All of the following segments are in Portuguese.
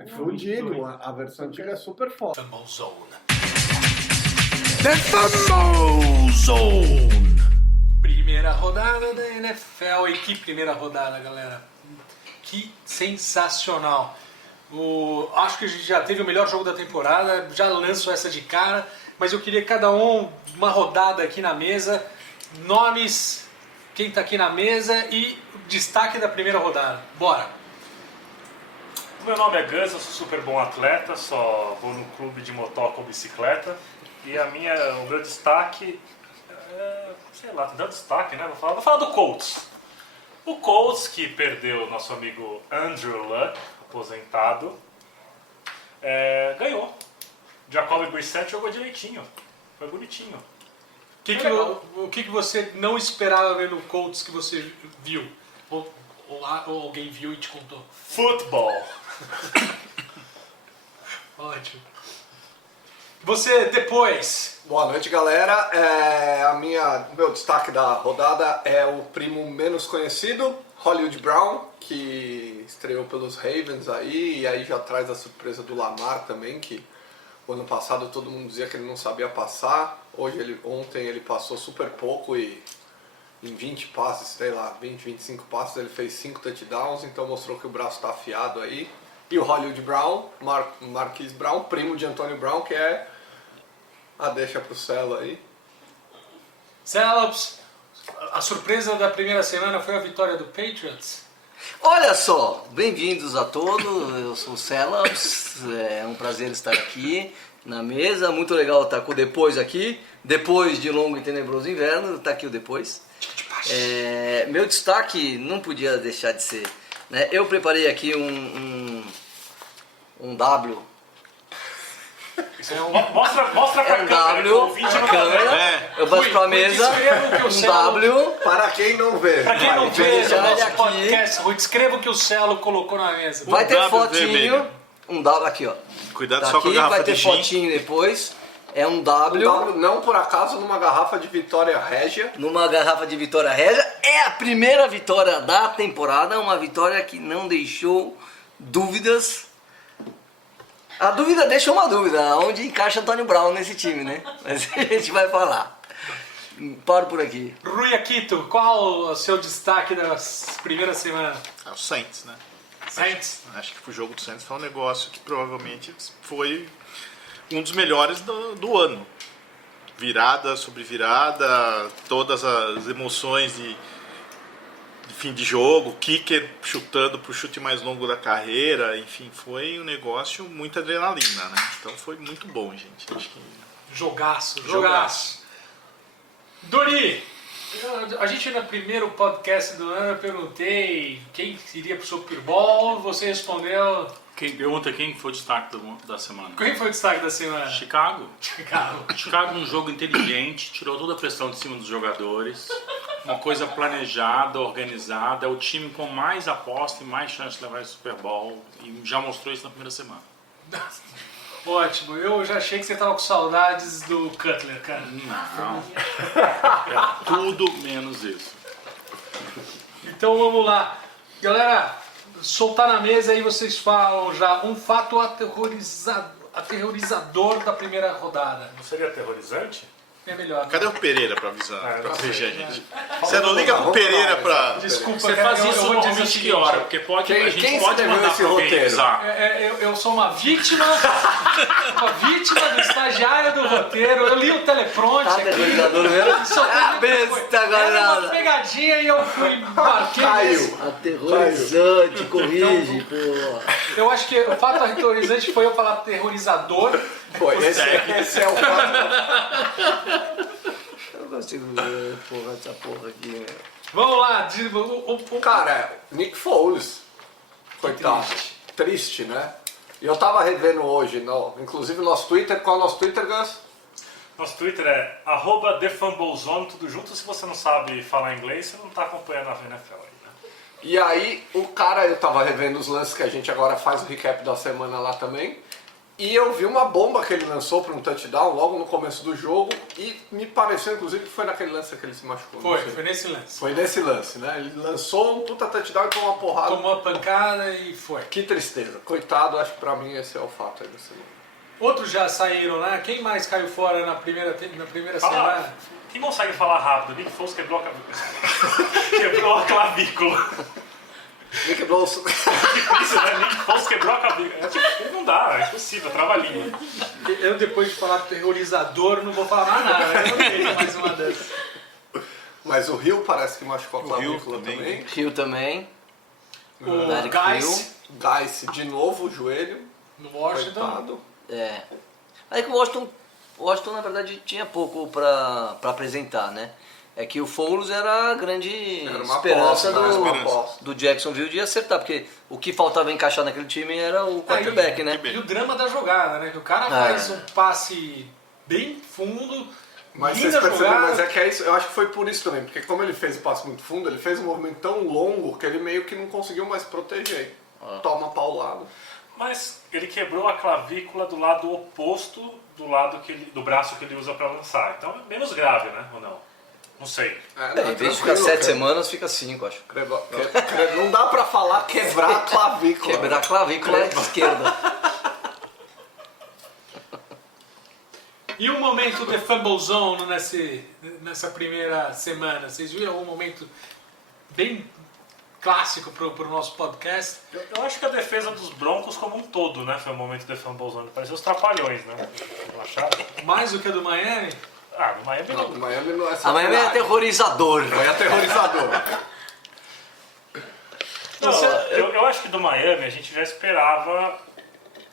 É fudido, a versão antiga é super foda. Fumble Zone. The Fumble Zone. Primeira rodada da NFL. E que primeira rodada, galera. Que sensacional. Acho que a gente já teve o melhor jogo da temporada. Já lanço essa de cara. Mas eu queria cada uma rodada aqui na mesa. Nomes, quem está aqui na mesa e o destaque da primeira rodada. Bora! Meu nome é Gus, eu sou super bom atleta, só vou no clube de motoca ou bicicleta. E o meu destaque, sei lá, dá destaque, né? Vou falar do Colts. O Colts, que perdeu o nosso amigo Andrew Luck, aposentado, ganhou. Jacoby Brissett jogou direitinho, foi bonitinho. O que você não esperava ver no Colts que você viu? Ou alguém viu e te contou? Futebol. Ótimo. Você, depois. Boa noite, galera. O meu destaque da rodada é o primo menos conhecido, Hollywood Brown, que estreou pelos Ravens aí, e aí já traz a surpresa do Lamar também, que o ano passado todo mundo dizia que ele não sabia passar. Ontem ele passou super pouco e em 20 passes, sei lá, 20, 25 passes ele fez 5 touchdowns, então mostrou que o braço está afiado aí. E o Hollywood Brown, Marquise Brown, primo de Antônio Brown, que é deixa pro Celo aí. Celops, a surpresa da primeira semana foi a vitória do Patriots. Olha só, bem-vindos a todos, eu sou o Celops, é um prazer estar aqui na mesa, muito legal estar com o Depois aqui, depois de longo e tenebroso inverno, está aqui o Depois. Meu destaque não podia deixar de ser, né? Eu preparei aqui um W. Mostra pra câmera. A câmera, eu bato pra mesa, um W. Para quem não vê. Pra quem não vê, deixar no ele nosso aqui. podcast, descreva o que o Celo colocou na mesa. Vai ter W fotinho, vermelho. um W aqui, ó. Cuidado Tá só com a aqui, garrafa vai ter de gin. fotinho depois. É um Um W. W, não por acaso, numa garrafa de Vitória Régia. Numa garrafa de Vitória Régia. É a primeira vitória da temporada, uma vitória que não deixou dúvidas. A dúvida deixa uma dúvida, onde encaixa Antônio Brown nesse time, né? Mas a gente vai falar. Paro por aqui. Rui Akito, qual o seu destaque da primeira semana? É o Saints, né? Saints. Acho que o jogo do Saints foi um negócio que provavelmente foi um dos melhores do ano. Virada sobre virada, todas as emoções de fim de jogo, kicker chutando pro chute mais longo da carreira, enfim, foi um negócio muito adrenalina, né? Então foi muito bom, gente. Acho que... Jogaço. Dori, a gente no primeiro podcast do ano eu perguntei quem iria pro Super Bowl, você respondeu... Pergunta quem foi o destaque da semana. Quem foi o destaque da semana? Chicago. Chicago. Chicago, um jogo inteligente, tirou toda a pressão de cima dos jogadores. Uma coisa planejada, organizada. É o time com mais aposta e mais chance de levar esse Super Bowl. E já mostrou isso na primeira semana. Ótimo. Eu já achei que você tava com saudades do Cutler, cara. Não. É tudo menos isso. Então vamos lá. Galera, soltar na mesa aí vocês falam já um fato aterrorizador da primeira rodada. Não seria aterrorizante? É melhor. Cadê o Pereira pra avisar, pra não proteger a sei. gente? Você não liga pro Pereira pra... Desculpa, Você cara, faz eu isso vou dizer o normalmente que seguinte, hora? Porque a gente quem pode escreveu mandar esse pra alguém roteiro? avisar. eu sou uma vítima do estagiário do roteiro. Eu li o teleprompter Tá aqui. aterrorizador mesmo? Só Ah, besta, era uma galera. pegadinha e eu fui embarquei nesse. Caiu. Aterrorizante, corrige, pô. Eu acho que o fato aterrorizante foi eu falar aterrorizador. Pô, esse é o fato. Eu consigo ver, porra, essa porra aqui, né? Vamos lá. Cara, Nick Foles. Coitado. Triste, né? E eu tava revendo hoje, inclusive o nosso Twitter. Qual é o nosso Twitter, Gus? Nosso Twitter é @TheFumblezone, tudo junto. Se você não sabe falar inglês, você não está acompanhando a NFL aí, né? E aí, eu tava revendo os lances que a gente agora faz o recap da semana lá também. E eu vi uma bomba que ele lançou para um touchdown logo no começo do jogo e me pareceu, inclusive, que foi naquele lance que ele se machucou. não sei. Foi nesse lance. Foi nesse lance, né? Ele lançou um puta touchdown e tomou uma porrada. Tomou a pancada e foi. Que tristeza. Coitado, acho que pra mim esse é o fato aí desse jogo. Outros já saíram, né? Quem mais caiu fora na primeira semana? Quem consegue falar rápido? Nick Foles quebrou a clavícula. Quebrou a clavícula. Nick Bolso. Isso, né? Nick Foles quebrou a clavícula. Não dá, é impossível, trava a língua. Eu, depois de falar terrorizador, não vou falar mais nada. Eu não tenho mais uma dessas. Mas o Rio parece que machucou a O Hill clavícula também. também. Rio também. O Derek Guys, Dice de novo o joelho. no Washington. Coitado. É. Aí que o Washington na verdade tinha pouco pra apresentar, né? É que o Foles era a grande Era uma esperança aposta, né? Uma do, aposta. do Jacksonville de acertar, porque o que faltava encaixar naquele time era o quarterback, né? E o drama da jogada, né? Que o cara faz um passe bem fundo, Mas linda vocês percebem, jogada. mas é que é isso, eu acho que foi por isso também, porque como ele fez o passe muito fundo, ele fez um movimento tão longo que ele meio que não conseguiu mais proteger. Toma paulado. Mas ele quebrou a clavícula do lado oposto do braço que ele usa pra lançar. Então é menos grave, né? Ou não? Não sei. Em vez de ficar 7 semanas, fica 5, acho. Não dá pra falar quebrar a clavícula. Quebrar a clavícula esquerda. E o momento de Fumble Zone nessa primeira semana? Vocês viram algum momento bem clássico pro nosso podcast? Eu acho que a defesa dos Broncos como um todo, né? Foi um momento de fumble zone. Parecia os trapalhões, né? Não acharam? Mais do que a do Miami? Ah, no Miami Não, não. Miami não é A Miami é sacanagem. aterrorizador. Foi aterrorizador. Não, eu acho que do Miami a gente já esperava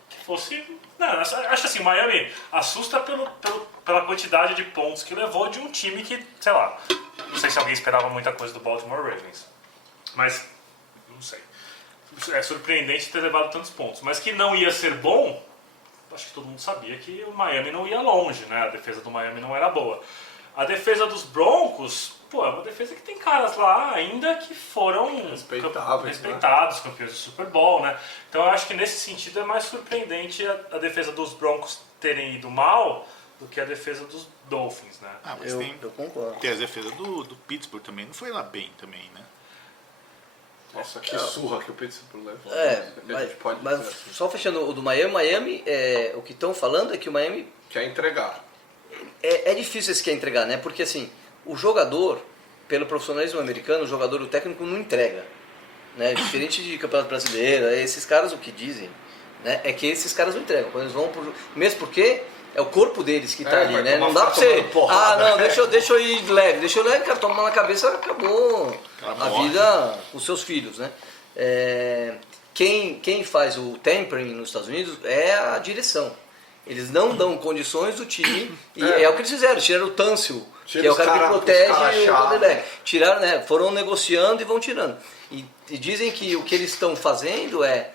que fosse... Não, acho assim, o Miami assusta pela quantidade de pontos que levou de um time que, sei lá, não sei se alguém esperava muita coisa do Baltimore Ravens, mas não sei. É surpreendente ter levado tantos pontos, mas que não ia ser bom, acho que todo mundo sabia que o Miami não ia longe, né? A defesa do Miami não era boa. A defesa dos Broncos, pô, é uma defesa que tem caras lá ainda que foram respeitados, campeões do Super Bowl, né? Então eu acho que nesse sentido é mais surpreendente a defesa dos Broncos terem ido mal do que a defesa dos Dolphins, né? Ah, mas Eu concordo. tem a defesa do Pittsburgh também, não foi lá bem também, né? Nossa, que surra que o Pittsburgh levou. A gente pode mas dizer. só fechando o do Miami, o que estão falando é que o Miami Quer entregar. é difícil esse que é entregar, né? Porque assim, o jogador, pelo profissionalismo americano, o jogador, o técnico não entrega, né? Diferente de Campeonato Brasileiro, esses caras o que dizem, né? É que esses caras não entregam. Quando eles vão pro mesmo porque é o corpo deles que tá ali, vai né? tomar- Não dá pra ficar você. tomando porrada. Não, deixa eu ir leve, cara, toma na cabeça, acabou a vida com seus filhos, né? Quem faz o tampering nos Estados Unidos é a direção. Eles não dão condições do time, e é o que eles fizeram, tiraram o Tâncio, que é o os cara que cara- protege os cara o chato. quarterback. Tiraram, né, foram negociando e vão tirando. E dizem que o que eles estão fazendo é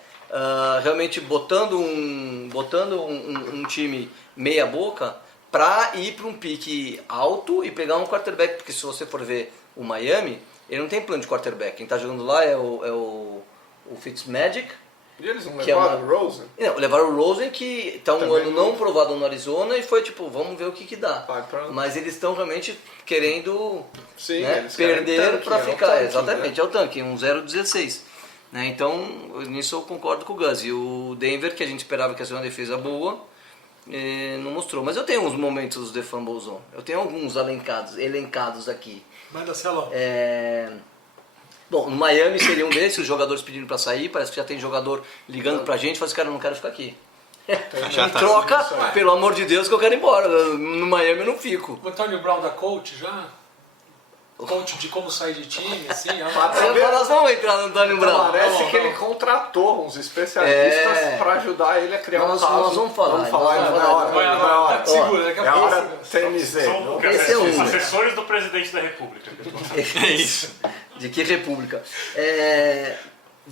realmente botando um time meia boca para ir para um pique alto e pegar um quarterback, porque se você for ver o Miami, ele não tem plano de quarterback. Quem está jogando lá é o Fitzmagic. E eles não Que é levaram uma- o Rosen? Não, levaram o Rosen, que está um Também ano não provado no Arizona, e foi tipo, vamos ver o que dá. Vai pra- Mas eles estão realmente querendo Sim, né, eles querem perder tanque, para é o ficar. tanque, Exatamente, né? é o tanque, um 0-16. Né? Então, nisso eu concordo com o Gus. E o Denver, que a gente esperava que ia ser uma defesa boa, não mostrou. Mas eu tenho uns momentos de Fumble Zone. Eu tenho alguns elencados aqui. Manda, Celão. Bom, no Miami seria um desses, os jogadores pedindo para sair. Parece que já tem jogador ligando pra gente e fala assim, cara, eu não quero ficar aqui. Já Em tá troca, assim, isso aí. pelo amor de Deus, que eu quero ir embora. No Miami eu não fico. O Antônio Brown da coach já? Coach de como sair de time, assim. Agora nós vamos entrar no Antônio Brown. Parece que ele contratou uns especialistas para ajudar ele a criar Nós um caso. vamos falar, Vamos falar, nós não vamos é hora. Vai, Não é vai, hora. segura, daqui a É pouco. hora TMZ. São Esse é um. assessores do presidente da República. É isso. De que república?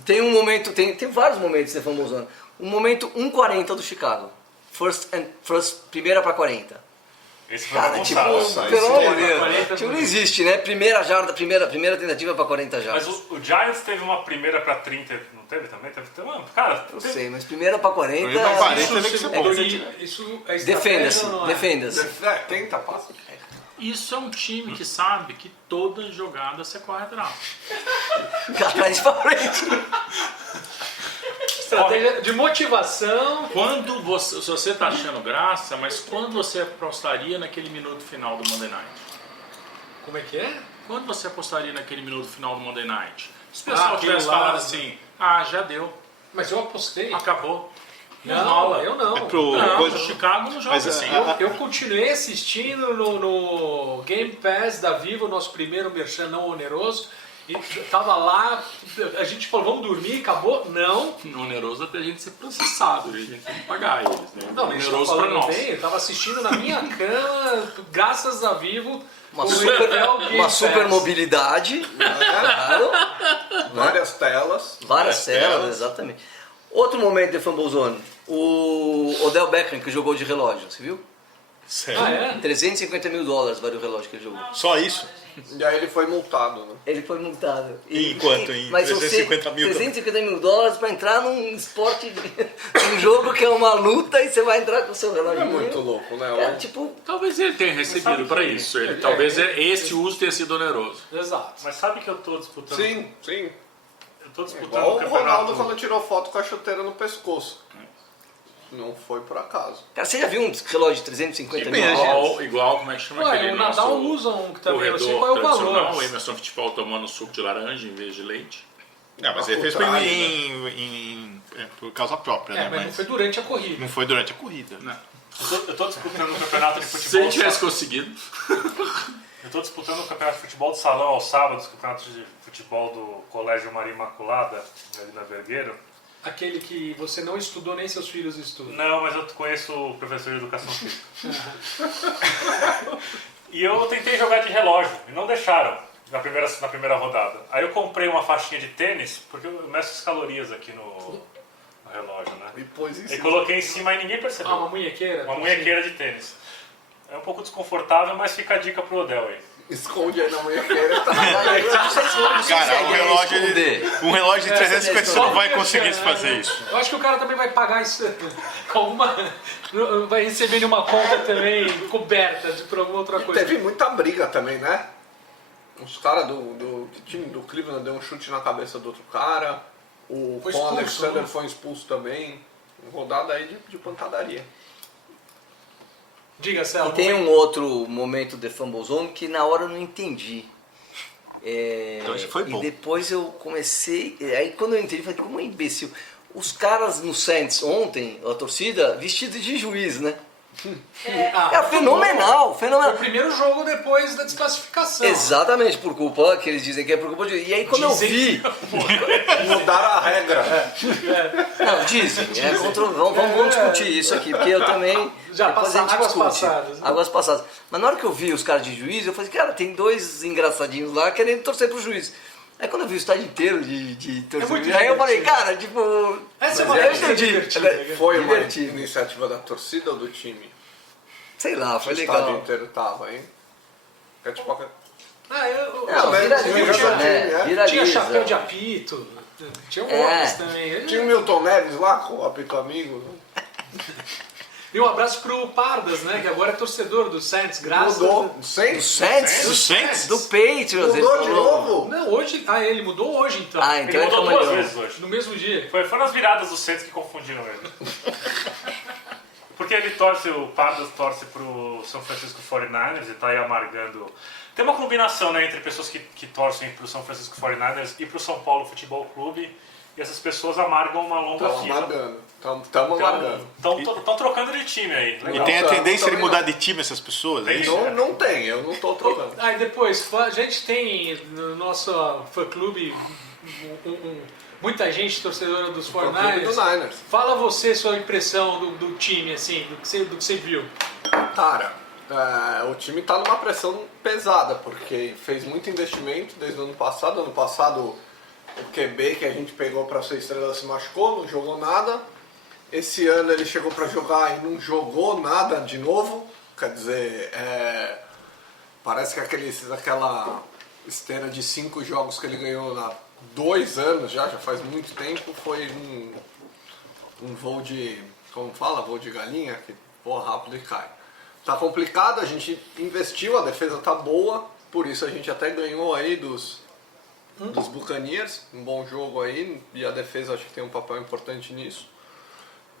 Tem um momento, tem vários momentos de Fumble Zone. Um momento 1:40 do Chicago. Primeira para 40. Esse foi Cara, tipo, bagunçado. pelo amor de história, Deus. 40 Tipo, não existe, né? Primeira jarda, primeira tentativa pra 40 Mas jardas. o Giants teve uma primeira pra 30, não teve também? Mano, cara, Eu sei, mas primeira pra 40. Primeira pra 40 Isso, tem que ser bom. isso é estratégia Defenda-se, ou não é? defenda-se. Tenta, passa. Isso é um time que sabe que toda jogada você corre atrás. Atrás pra frente. Estratégia de motivação. Quando você, se você tá achando graça, mas quando você apostaria naquele minuto final do Monday Night? Como é que é? Quando você apostaria naquele minuto final do Monday Night? Se o pessoal aquele tivesse lá, falado né? assim, já deu, Mas eu apostei. acabou. Não, rola. eu não. É pro Não, coisa. o Chicago não joga Mas, assim. Eu continuei assistindo no Game Pass da Vivo, nosso primeiro merchan não oneroso. E tava lá, a gente falou, vamos dormir, acabou? Não. Oneroso até a gente ser processado, a gente tem que pagar eles, né? Não, nem estou Oneroso pra falando nós. bem, eu tava assistindo na minha cama, graças a Vivo, Uma o super, NFL Game uma Pass. super mobilidade, claro. Várias telas. Várias telas, exatamente. Outro momento de Fumble Zone, o Odell Beckham, que jogou de relógio, você viu? Sério? Ah, é? $350 mil vale o relógio que ele jogou. Só isso? E aí ele foi multado, né? Ele foi multado. Em quanto? Em mas 350 mil? $350 mil para entrar num esporte, num jogo que é uma luta e você vai entrar com o seu relógio. É muito louco, né? Cara, tipo, Talvez ele tenha recebido para isso. Talvez esse uso tenha sido oneroso. Exato. mas sabe que eu tô disputando? Sim, sim. Eu tô disputando Igual o o campeonato. Ronaldo quando tirou foto com a chuteira no pescoço. Não foi por acaso. cara, você já viu um relógio de 350 mil? Imagina. Igual, como é que chama Ué, aquele o Nadal nosso usa um que também, eu corredor sei qual é o tradicional, valor. o Emerson Fittipaldi tomando suco de laranja em vez de leite? Não, mas Ao ele fez contrário, por causa própria, né? Mas não foi durante a corrida. não foi durante a corrida. Não. Eu tô disputando o campeonato de Se futebol. ele tivesse conseguido. Eu tô disputando o campeonato de futebol de salão aos sábados, campeonato de futebol do Colégio Maria Imaculada, ali na Vergueiro. Aquele que você não estudou, nem seus filhos estudam. Não, mas eu conheço o professor de educação física. E eu tentei jogar de relógio e não deixaram na primeira rodada. Aí eu comprei uma faixinha de tênis, porque eu meço as calorias aqui no relógio, né? E pôs em E cima. coloquei em cima e ninguém percebeu. Ah, uma munhequeira? Uma munhequeira de tênis. É um pouco desconfortável, mas fica a dica pro Odell aí. Esconde aí na munhequeira. Tá? Cara, um relógio de 350 você não vai Só conseguir merchan, fazer né? isso. Eu acho que o cara também vai pagar isso com alguma... Vai receber uma conta também coberta por alguma outra coisa. Teve muita briga também, né? Os caras do time do Cleveland deu um chute na cabeça do outro cara. O Foi Con expulso, Alexander né? foi expulso também. Rodada aí de pancadaria. Diga, Céu. E tem um outro momento de Fumble Zone que na hora eu não entendi. Então isso foi bom. E depois eu comecei. Aí quando eu entendi, eu falei, como é imbecil. Os caras no Saints ontem, a torcida, vestidos de juiz, né? É fenomenal, Foi fenomenal. o primeiro jogo depois da desclassificação. Exatamente, por culpa, que eles dizem que é por culpa de. E aí quando Dizem eu vi. Mudaram a regra. Não, dizem. Vamos discutir isso aqui, porque eu também. Já depois a gente águas discute. passadas, né? Águas passadas. Mas na hora que eu vi os caras de juiz, eu falei, cara, tem dois engraçadinhos lá querendo torcer pro juiz. Aí quando eu vi o estádio inteiro de torcer, muito aí eu falei, divertido. cara, tipo. Essa é uma eu coisa entendi. divertida. Foi uma Divertido. iniciativa da torcida ou do time? Sei lá, foi O estádio legal. inteiro tava, hein? É tipo... Não, mas Viraliza, tinha- né? tinha Viraliza. tinha chapéu de apito. Tinha outros também. Tinha o Milton Neves lá com o apito amigo. E um abraço pro Pardas, né? Que agora é torcedor do Saints, graças Mudou. Do Saints? Saints? Do Saints? Do Patriots. ele Mudou de falou. novo? Não, hoje. Ah, ele mudou hoje então. Ah, Ele então é mudou como duas eu. vezes hoje. No mesmo dia. Foi nas viradas do Santos que confundiram ele. Porque ele torce, o Pardas torce pro São Francisco 49ers e tá aí amargando. Tem uma combinação, né, entre pessoas que torcem pro São Francisco 49ers e pro São Paulo Futebol Clube. E essas pessoas amargam uma longa Estamos fila. amargando. Estamos amargando. Estão trocando de time aí. E Legal. tem a tendência de também mudar não. de time essas pessoas, é Tem. isso? Não tem, eu não tô trocando. Aí depois, a gente tem no nosso fã-clube muita gente torcedora dos Clube 49ers. do Niners. Fala você sua impressão do time, assim, do que você viu. Cara, o time tá numa pressão pesada, porque fez muito investimento desde o ano passado. Ano passado, o QB que a gente pegou para ser estrela se machucou, não jogou nada. Esse ano ele chegou para jogar e não jogou nada de novo. Quer dizer, parece que aquela esteira de 5 jogos que ele ganhou há 2 anos, já faz muito tempo, foi um voo de, como fala, voo de galinha, que voa rápido e cai. Tá complicado, a gente investiu, a defesa tá boa, por isso a gente até ganhou aí dos Buccaneers, um bom jogo aí, e a defesa acho que tem um papel importante nisso.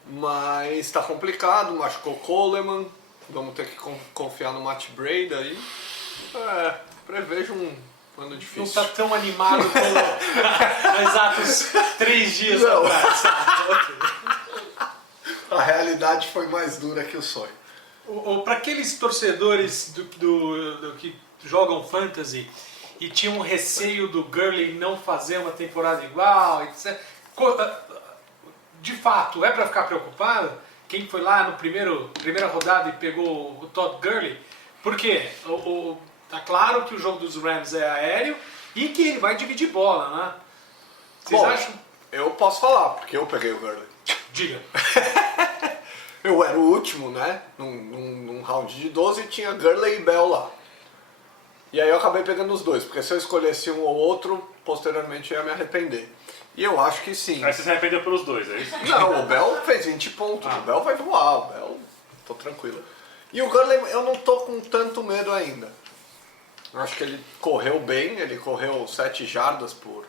Mas tá complicado, machucou Coleman, vamos ter que confiar no Matt Breda aí. Prevejo um ano difícil. Não tá tão animado como há exatos 3 dias Não. atrás. A realidade foi mais dura que o sonho. Para aqueles torcedores do que jogam fantasy e tinham receio do Gurley não fazer uma temporada igual, etc. De fato, é para ficar preocupado? Quem foi lá no primeira rodada e pegou o Todd Gurley? Por quê? Tá claro que o jogo dos Rams é aéreo e que ele vai dividir bola, né? Vocês Bom, acham? eu posso falar, porque eu peguei o Gurley. Diga. Eu era o último, né? Num round de 12 tinha Gurley e Bell lá. E aí eu acabei pegando os dois, porque se eu escolhesse um ou outro, posteriormente eu ia me arrepender. E eu acho que sim. Aí você se arrependeu pelos dois, é isso? Não, o Bell fez 20 pontos, o Bell vai voar, o Bell, tô tranquilo. E o Gurley eu não tô com tanto medo ainda. Eu acho que ele correu bem, ele correu 7 jardas por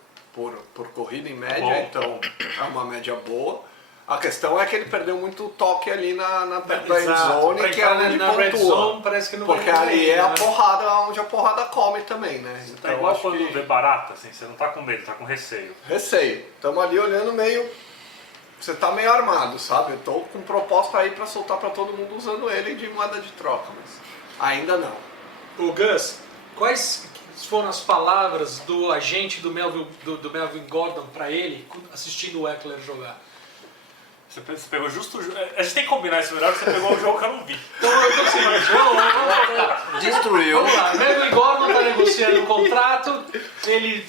corrida em média, Bom. então é uma média boa. A questão é que ele perdeu muito toque ali na red Exato. zone, Pra que é entrar onde na red pontua. zone parece que não vai Porque correr ali é ainda, a né? porrada, onde a porrada come também, né? Tá Então igual acho quando que vê barata, assim, você não tá com medo, tá com receio. receio. Estamos ali olhando meio... Você tá meio armado, sabe? Eu tô com proposta aí pra soltar pra todo mundo usando ele de moeda de troca, mas ainda não. O Gus, quais foram as palavras do agente do Melvin Gordon para ele assistindo o Eckler jogar? Você pegou justo o jogo. A gente tem que combinar esse horário, porque você pegou o jogo que eu não vi. Então eu tô assim, mas Destruiu. vamos lá. Melvin Gordon está negociando o contrato, ele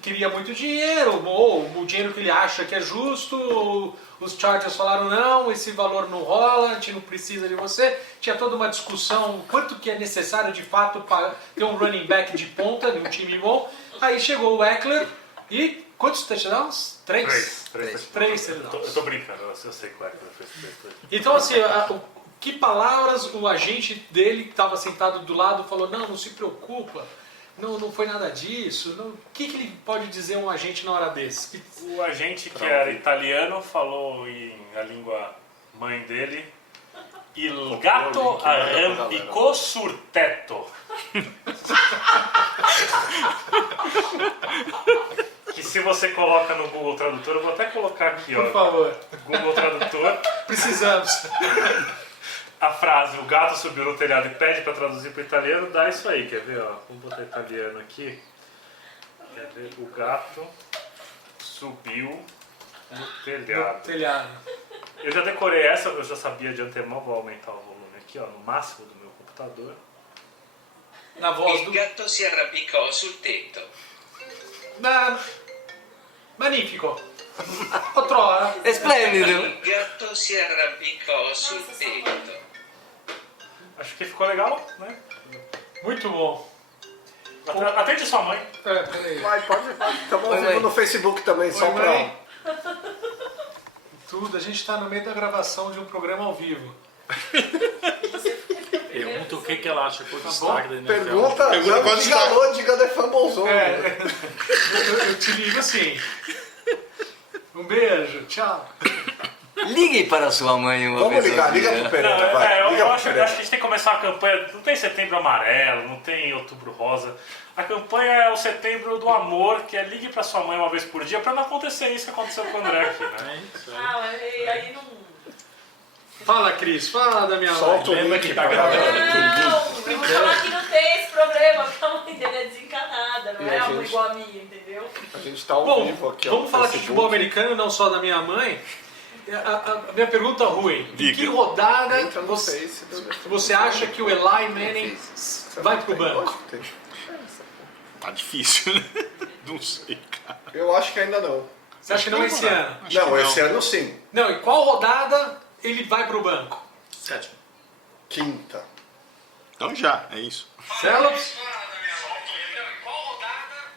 queria muito dinheiro, ou o dinheiro que ele acha que é justo, os Chargers falaram não, esse valor não rola, a gente não precisa de você. Tinha toda uma discussão, quanto que é necessário de fato para ter um running back de ponta de um time bom. Aí chegou o Eckler e quantos touchdowns? 3? 3 touchdowns. Eu tô brincando, eu sei qual é que fez 3. Então assim, que palavras o agente dele que estava sentado do lado falou, não se preocupa, não foi nada disso. O que ele pode dizer um agente na hora desse? O agente que era italiano falou a língua mãe dele, Il gatto arrampicò sul tetto. Que se você coloca no Google Tradutor, eu vou até colocar aqui, ó. Por favor, Google Tradutor, precisamos. a frase, o gato subiu no telhado e pede para traduzir para o italiano, dá isso aí, quer ver? Ó? Vamos botar italiano aqui. Quer ver? O gato subiu no telhado. Telhado. Eu já decorei essa, eu já sabia de antemão, vou aumentar o volume aqui, ó, no máximo do meu computador. Na voz Il do... gatto si arrampicò sul tetto. Magnifico. Outrora. Esplêndido. Il gatto si arrampicò sul tetto. Acho que ficou legal, né? Muito bom. Atende sua mãe. Peraí. Vai, pode. Estamos ao Oi, vivo mãe. no Facebook também, só Oi, pra... mãe. Tudo, a gente está no meio da gravação de um programa ao vivo. Pergunta o que ela acha que foi o destaque da NFL. Pergunta, Pergunta qual diga destaque. alô, diga The Fumble Zone. Eu te ligo assim. Um beijo, tchau. Ligue para sua mãe uma Vamos vez. ligar, ao liga dia. pro Pereira, vai. Eu Liga pro acho que Pereira. a gente tem que começar a campanha. Não tem setembro amarelo, não tem outubro rosa. A campanha é o setembro do amor, que é ligue pra sua mãe uma vez por dia, pra não acontecer isso que aconteceu com o André aqui, né? É isso aí. Ah, mas aí não. Fala, Cris, fala da minha Solta o mãe. Lembra link que tá pra gravando. galera. Não, eu vou falar que não tem esse problema, porque a mãe dele é desencanada, não E é a uma gente- igual a minha, entendeu? A gente tá ao Bom, vivo aqui, ó, vamos no falar de Facebook. futebol americano, não só da minha mãe. A minha pergunta, Rui, em Diga. que rodada Entra no você, Face do The Fumble você Zone. acha que o Eli Manning vai pro banco? Tem. Tá difícil, né? Não sei, cara. Eu acho que ainda não. Você acha que não é esse ano? Acho Não, que esse ano sim. Não, em qual rodada ele vai pro banco? Sétimo. Quinta. Então já, é isso. Celos?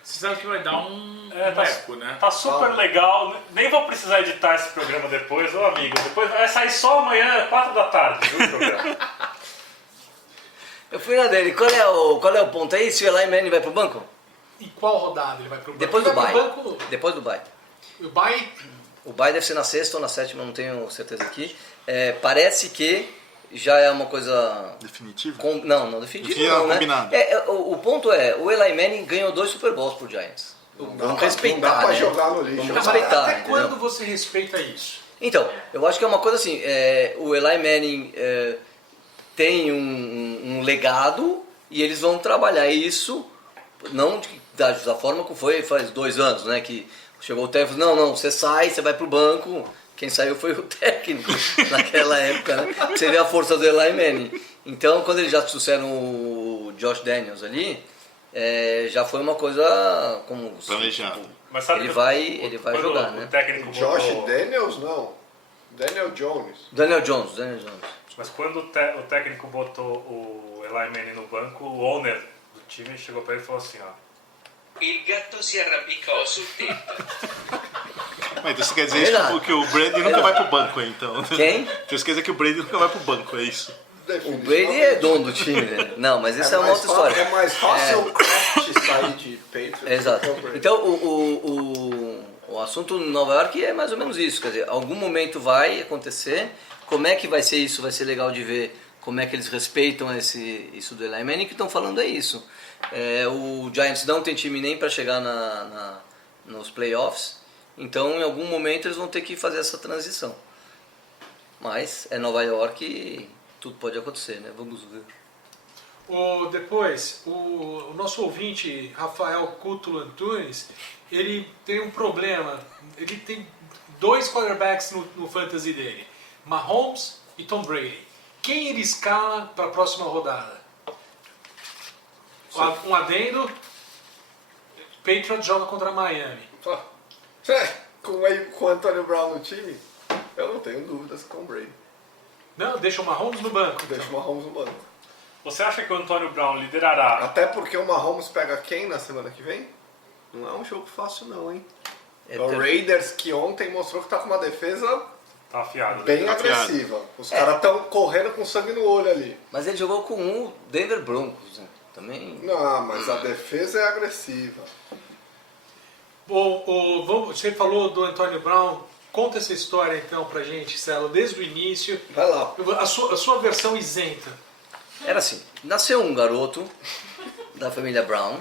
Você sabe que vai dar um Tá, eco, né? tá super legal. Nem vou precisar editar esse programa depois, ô amigo. Depois vai sair só amanhã, 4 da tarde, viu, o programa? Eu fui na dele. Qual é o ponto aí? Se o Eli Manning vai pro banco? E qual rodada ele vai pro banco? Depois do Ele vai bye. pro banco. Depois do bye. O bye. O bye deve ser na sexta ou na sétima, não tenho certeza aqui. Parece que já é uma coisa... Definitivo? Não definitiva Tinha não, né? combinado. O ponto é, o Eli Manning ganhou 2 Super Bowls pro Giants. Vamos respeitar, Não dá pra né? jogar no lixo. Vamos respeitar, Até entendeu? quando você respeita isso? Então, eu acho que é uma coisa assim, o Eli Manning tem um legado e eles vão trabalhar isso, não da forma que foi faz 2 anos, né? Que chegou o técnico, não, você sai, você vai pro banco. Quem saiu foi o técnico naquela época, né? Você vê a força do Eli Manning. Então, quando eles já trouxeram o Josh Daniels ali, já foi uma coisa como... Planejado. Mas sabe Ele que vai quando jogar, o né? técnico Josh botou, Daniels, não. Daniel Jones. Daniel Jones. Mas quando o técnico botou o Eli Manning no banco, o owner do time chegou pra ele e falou assim, ó. Il gatto si arrampicò sul tetto. Mas então você quer dizer Verdade. isso que o Brady nunca vai pro banco, então? Quem? Então você quer dizer que o Brady nunca vai pro banco, é isso? O Brady é dono do time, né? Não, mas isso é uma mais outra história. É mais fácil o Kraft sair de Patriots Exato. do que o Brady. Então, o assunto em Nova York é mais ou menos isso. Quer dizer, algum momento vai acontecer. Como é que vai ser isso? Vai ser legal de ver como é que eles respeitam isso do Eli Manning. Que estão falando é isso. O Giants não tem time nem para chegar nos playoffs. Então, em algum momento, eles vão ter que fazer essa transição. Mas é Nova York e tudo pode acontecer, né? Vamos ver. Depois, o nosso ouvinte, Rafael Couto Antunes, ele tem um problema. Ele tem 2 quarterbacks no fantasy dele, Mahomes e Tom Brady. Quem ele escala para a próxima rodada? Um adendo, Patriots joga contra Miami. Com o Antonio Brown no time, eu não tenho dúvidas com o Brady. Não, deixa o Mahomes no banco. Deixa o Mahomes no banco. Você acha que o Antônio Brown liderará? Até porque o Mahomes pega quem na semana que vem? Não é um jogo fácil não, hein? O Raiders que ontem mostrou que tá com uma defesa Tá afiado. bem Tá afiado. agressiva. Os caras estão correndo com sangue no olho ali. Mas ele jogou com o Denver Broncos, né? Também... Não, mas a defesa é agressiva. Você falou do Antônio Brown. Conta essa história então pra gente, Celo, desde o início. Vai lá. A sua versão isenta. Era assim, nasceu um garoto da família Brown.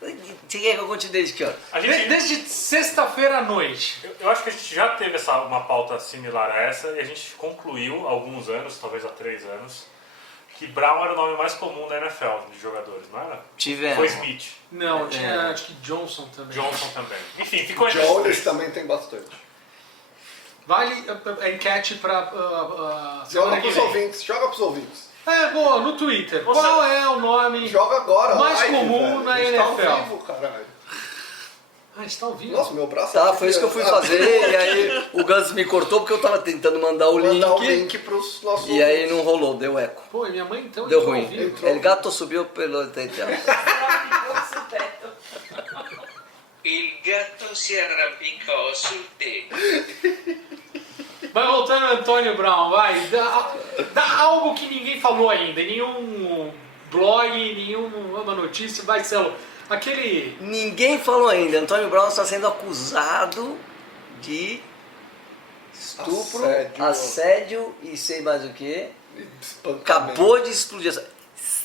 Você quer que eu conte desde que hora? A gente, Desde sexta-feira à noite. eu acho que a gente já teve uma pauta similar a essa e a gente concluiu há alguns anos, talvez há 3 anos, que Brown era o nome mais comum da NFL de jogadores, não era? Tivemos. Foi Smith, Não, tinha acho que Johnson também. Johnson também. Enfim, ficou entre os Jones três. também tem bastante. Vale a enquete pra Joga semana que pros vem. ouvintes, joga pros ouvintes. Boa, no Twitter. Qual é o nome Joga agora, mais live, comum velho. na A gente tá ao NFL? vivo, caralho. A gente tá ouvindo. Nossa, meu braço Tá, aqui foi isso que eu fui ah, fazer e aí o Gus me cortou porque eu tava tentando mandar o link, mandar o link pros nossos e aí ouvintes. não rolou, deu eco. Pô, e minha mãe então Deu entrou ruim. ao vivo. Entrou. El gato subiu pelo teto. Sul tetto. Il gatto si arrampicò sul tetto. Mas voltando ao Antônio Brown, vai. Dá algo que ninguém falou ainda. Nenhum blog, nenhuma notícia. Vai, Celo. Aquele... Ninguém falou ainda, Antônio Brown está sendo acusado de estupro, assédio e sei mais o que. Espancamento. Acabou de explodir.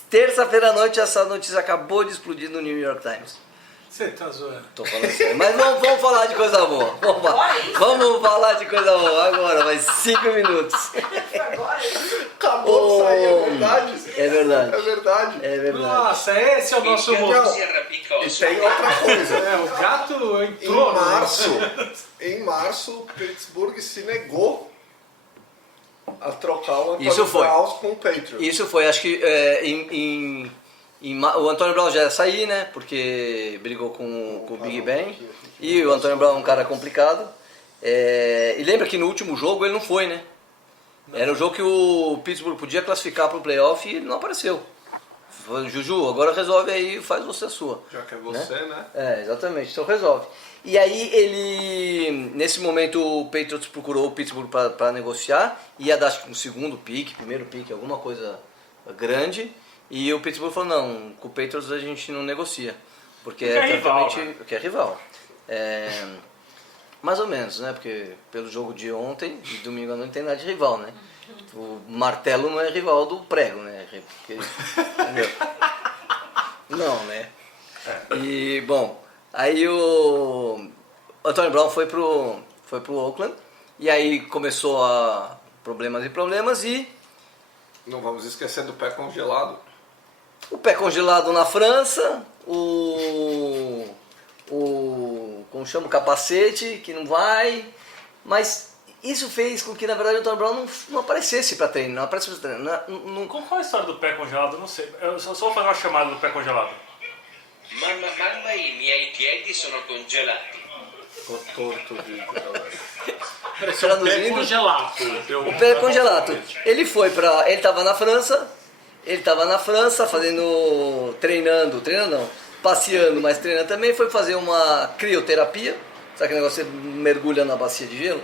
Terça-feira à noite essa notícia acabou de explodir no New York Times. Você tá zoando. Tô falando sério. Mas vamos falar de coisa boa. Vamos falar de coisa boa agora, mais 5 minutos. Agora, Acabou de sair, é verdade? É verdade. É verdade. É verdade. Nossa, esse é o nosso Il gatto humor. si arrampicò E sul tem outra coisa. O gato entrou. Em março, Pittsburgh se negou a trocar o Isso Antônio foi. Brown com o Patriots. Isso foi, acho que o Antônio Brown já ia sair, né? Porque brigou com o Big Ben. E o Antônio Brown é um cara complicado. E lembra que no último jogo ele não foi, né? Era o jogo que o Pittsburgh podia classificar para o playoff e ele não apareceu. Juju, agora resolve aí, faz você a sua. Já que é você, né? É, exatamente, então resolve. E aí ele, nesse momento o Patriots procurou o Pittsburgh para negociar, ia dar acho que um segundo pick, primeiro pick, alguma coisa grande, e o Pittsburgh falou, não, com o Patriots a gente não negocia, porque é rival, totalmente, porque é rival. Mais ou menos, né, porque pelo jogo de ontem, de domingo não tem nada de rival, né. O martelo não é rival do prego, né, porque, entendeu? Não, né. E, bom, aí o Antonio Brown foi pro Oakland, e aí começou a problemas e Não vamos esquecer do pé congelado. o pé congelado na França, como chama, o capacete, que não vai, mas isso fez com que, na verdade, o Antonio Brown não aparecesse para treino, não aparecesse pra treino. Qual é a história do pé congelado? Eu não sei. Eu só vou fazer uma chamada do pé congelado. Mamma, i miei piedi sono congelati. Ficou torto o vídeo, galera. Pé Traduzindo, congelado. o pé congelado. Ele tava na França, treinando não, passeando, mas treinando também, foi fazer uma crioterapia, sabe aquele negócio que você mergulha na bacia de gelo?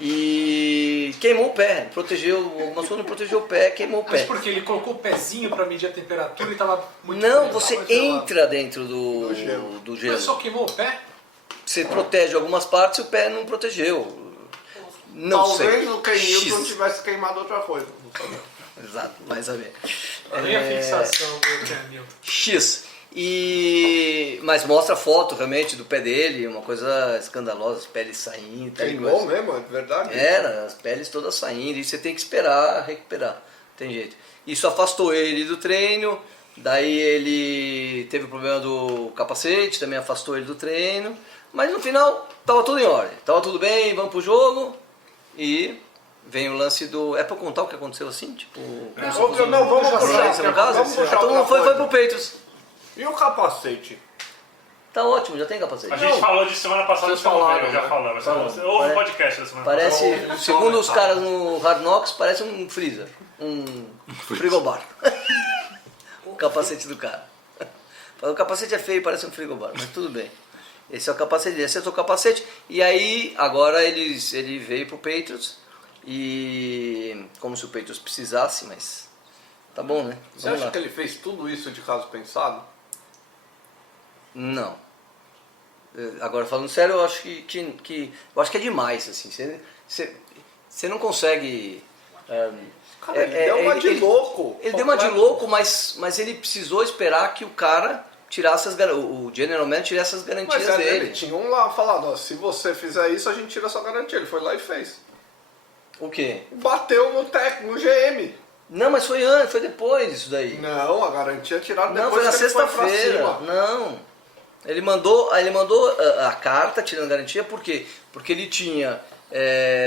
E queimou o pé, algumas coisas não protegeu o pé, queimou o Mas pé. porque ele colocou o pezinho pra medir a temperatura e tava muito Não, frio, você tava gelado. entra dentro do Mas gelo. só queimou o pé? Você protege algumas partes e o pé não protegeu. Não Talvez sei. o Ken Newton X. tivesse queimado outra coisa. Não sabia. Exato, vai saber. Nem a fixação do Camil. X. Mas mostra a foto realmente do pé dele, uma coisa escandalosa, as peles saindo. Queimou mesmo, é verdade? Era, as peles todas saindo, e você tem que esperar recuperar, tem jeito. Isso afastou ele do treino, daí ele teve o problema do capacete, também afastou ele do treino, mas no final tava tudo em ordem, tava tudo bem, vamos pro jogo, e vem o lance do... É pra contar o que aconteceu assim? Tipo... Não, vamos puxar. violência no caso? Vamos puxar Todo outra mundo foi coisa. pro Patriots. E o capacete? Tá ótimo, já tem capacete. A gente falou de semana passada, Vocês você não falaram, veio, já né? falamos. Falamos. Houve um podcast da semana Parece, passada. segundo os caras no Hard Knocks, parece um freezer, um frigobar. O capacete do cara. O capacete é feio, parece um frigobar, mas tudo bem. Esse é o capacete, esse é o capacete. E aí, agora ele veio pro Patriots, e como se o Patriots precisasse, mas tá bom, né? Você Vamos acha lá. que ele fez tudo isso de caso pensado? Não. Agora, falando sério, eu acho que é demais, assim. Você não consegue... Cara, ele deu uma de louco. Ele deu uma de louco, mas ele precisou esperar que o cara tirasse o General Man tirasse as garantias Mas dele. ele tinha um lá falando, ó, se você fizer isso, a gente tira a sua garantia. Ele foi lá e fez. O quê? Bateu no GM. Não, mas foi antes, foi depois disso daí. Não, a garantia é tirada Não, depois foi na que ele foi pra sexta-feira. cima. Não. Ele mandou a carta tirando a garantia, por quê? Porque ele tinha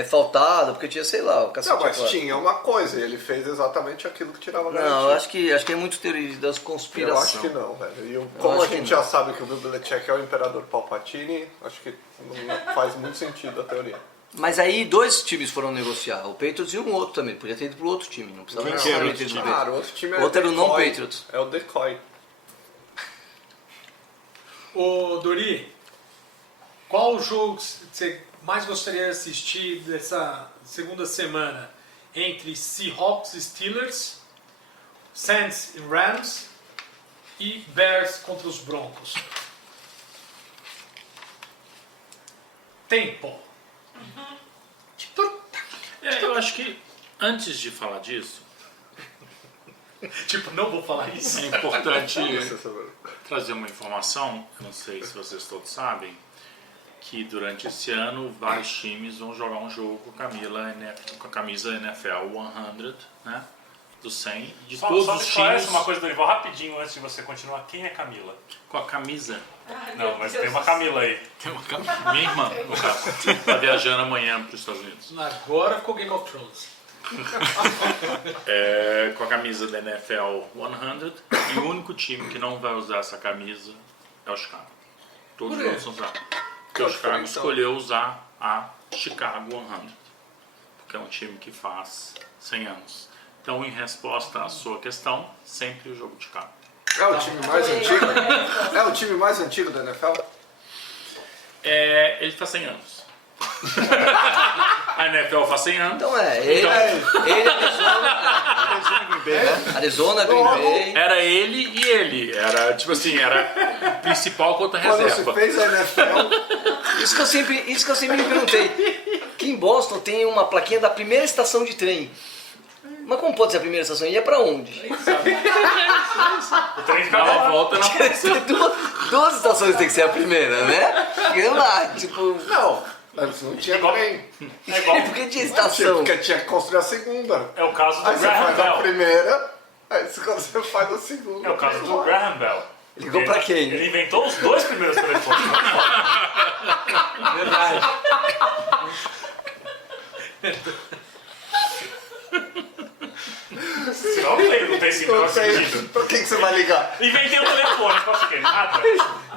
faltado, porque tinha, sei lá, o cacete. Não, mas agora. tinha uma coisa, e ele fez exatamente aquilo que tirava a garantia. Não, eu acho que é muito teoria das Eu conspirações. acho que não, velho. Como a acho que gente não. já sabe que o Bill Belichick é o imperador Palpatine, acho que não faz muito sentido a teoria. Mas aí dois times foram negociar, o Patriots e um outro também. Podia ter ido pro outro time, não precisava necessariamente ter ido pro Claro, Patriots. outro time é O outro era o decoy. non-Patriots. É o decoy. Ô Dori, qual o jogo que você mais gostaria de assistir dessa segunda semana? Entre Seahawks e Steelers, Saints e Rams e Bears contra os Broncos. Tempo. Eu acho que antes de falar disso, Tipo, não vou falar isso. é importante trazer uma informação. Eu não sei se vocês todos sabem que durante esse ano vários times vão jogar um jogo com a camisa NFL 100, né? Do 100 de todos Só os me esclarece times uma coisa, Dorival, rapidinho antes de você continuar. Quem é Camila? com a camisa. Não, mas tem uma Camila aí. Tem uma minha irmã, no caso, está viajando amanhã para os Estados Unidos. Agora ficou Game of Thrones. Com a camisa da NFL 100, e o único time que não vai usar essa camisa é o Chicago. Todos os Por quê? outros vão usar. Porque o Chicago escolheu usar a Chicago 100, porque é um time que faz 100 anos. Então, em resposta à sua questão, sempre o jogo de Chicago. É o time mais antigo? É o time mais antigo da NFL? Ele tá 100 anos. A NFL faz 100 anos. Então ele Arizona, Green Bay. Era ele e ele. Era tipo assim, era principal contra Quando reserva. se fez a NFL, Isso que eu sempre me perguntei. Aqui em Boston tem uma plaquinha da primeira estação de trem. Mas como pode ser a primeira estação? Ia pra onde? O trem Dá ficava uma lá. volta na duas estações tem que ser a primeira, né? Porque não dá, tipo... não. Antes não tinha trem. É igual. Porque tinha Tinha, estação. porque tinha que construir a segunda. É o caso do Aí você Graham faz a Bell. primeira, aí quando você faz a segunda. É o caso do Graham Bell. Ligou pra quem? Ele inventou os dois primeiros telefones. Verdade. Senão não tem esse Não menor sei, sentido. pra quem que você vai ligar? Inventei o telefone, posso que nada.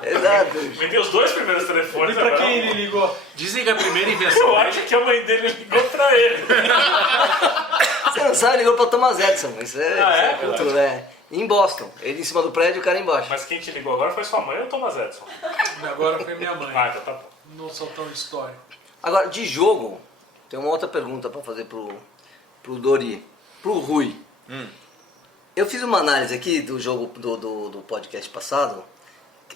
Exato. Inventei os dois primeiros telefones. E pra agora quem não. ele ligou? Dizem que a primeira invenção Eu acho que a mãe dele ligou pra ele. Você não sabe, ligou pra Thomas Edison. Isso é, Ah, é? isso é cultura, é. Em Boston. Ele em cima do prédio e o cara embaixo. Mas quem te ligou agora foi sua mãe ou o Thomas Edison? Agora foi minha mãe. Ah, então tá bom. Não sou tão histórico. Agora, de jogo, tem uma outra pergunta pra fazer pro Dori. Pro Rui. Eu fiz uma análise aqui do jogo do podcast passado.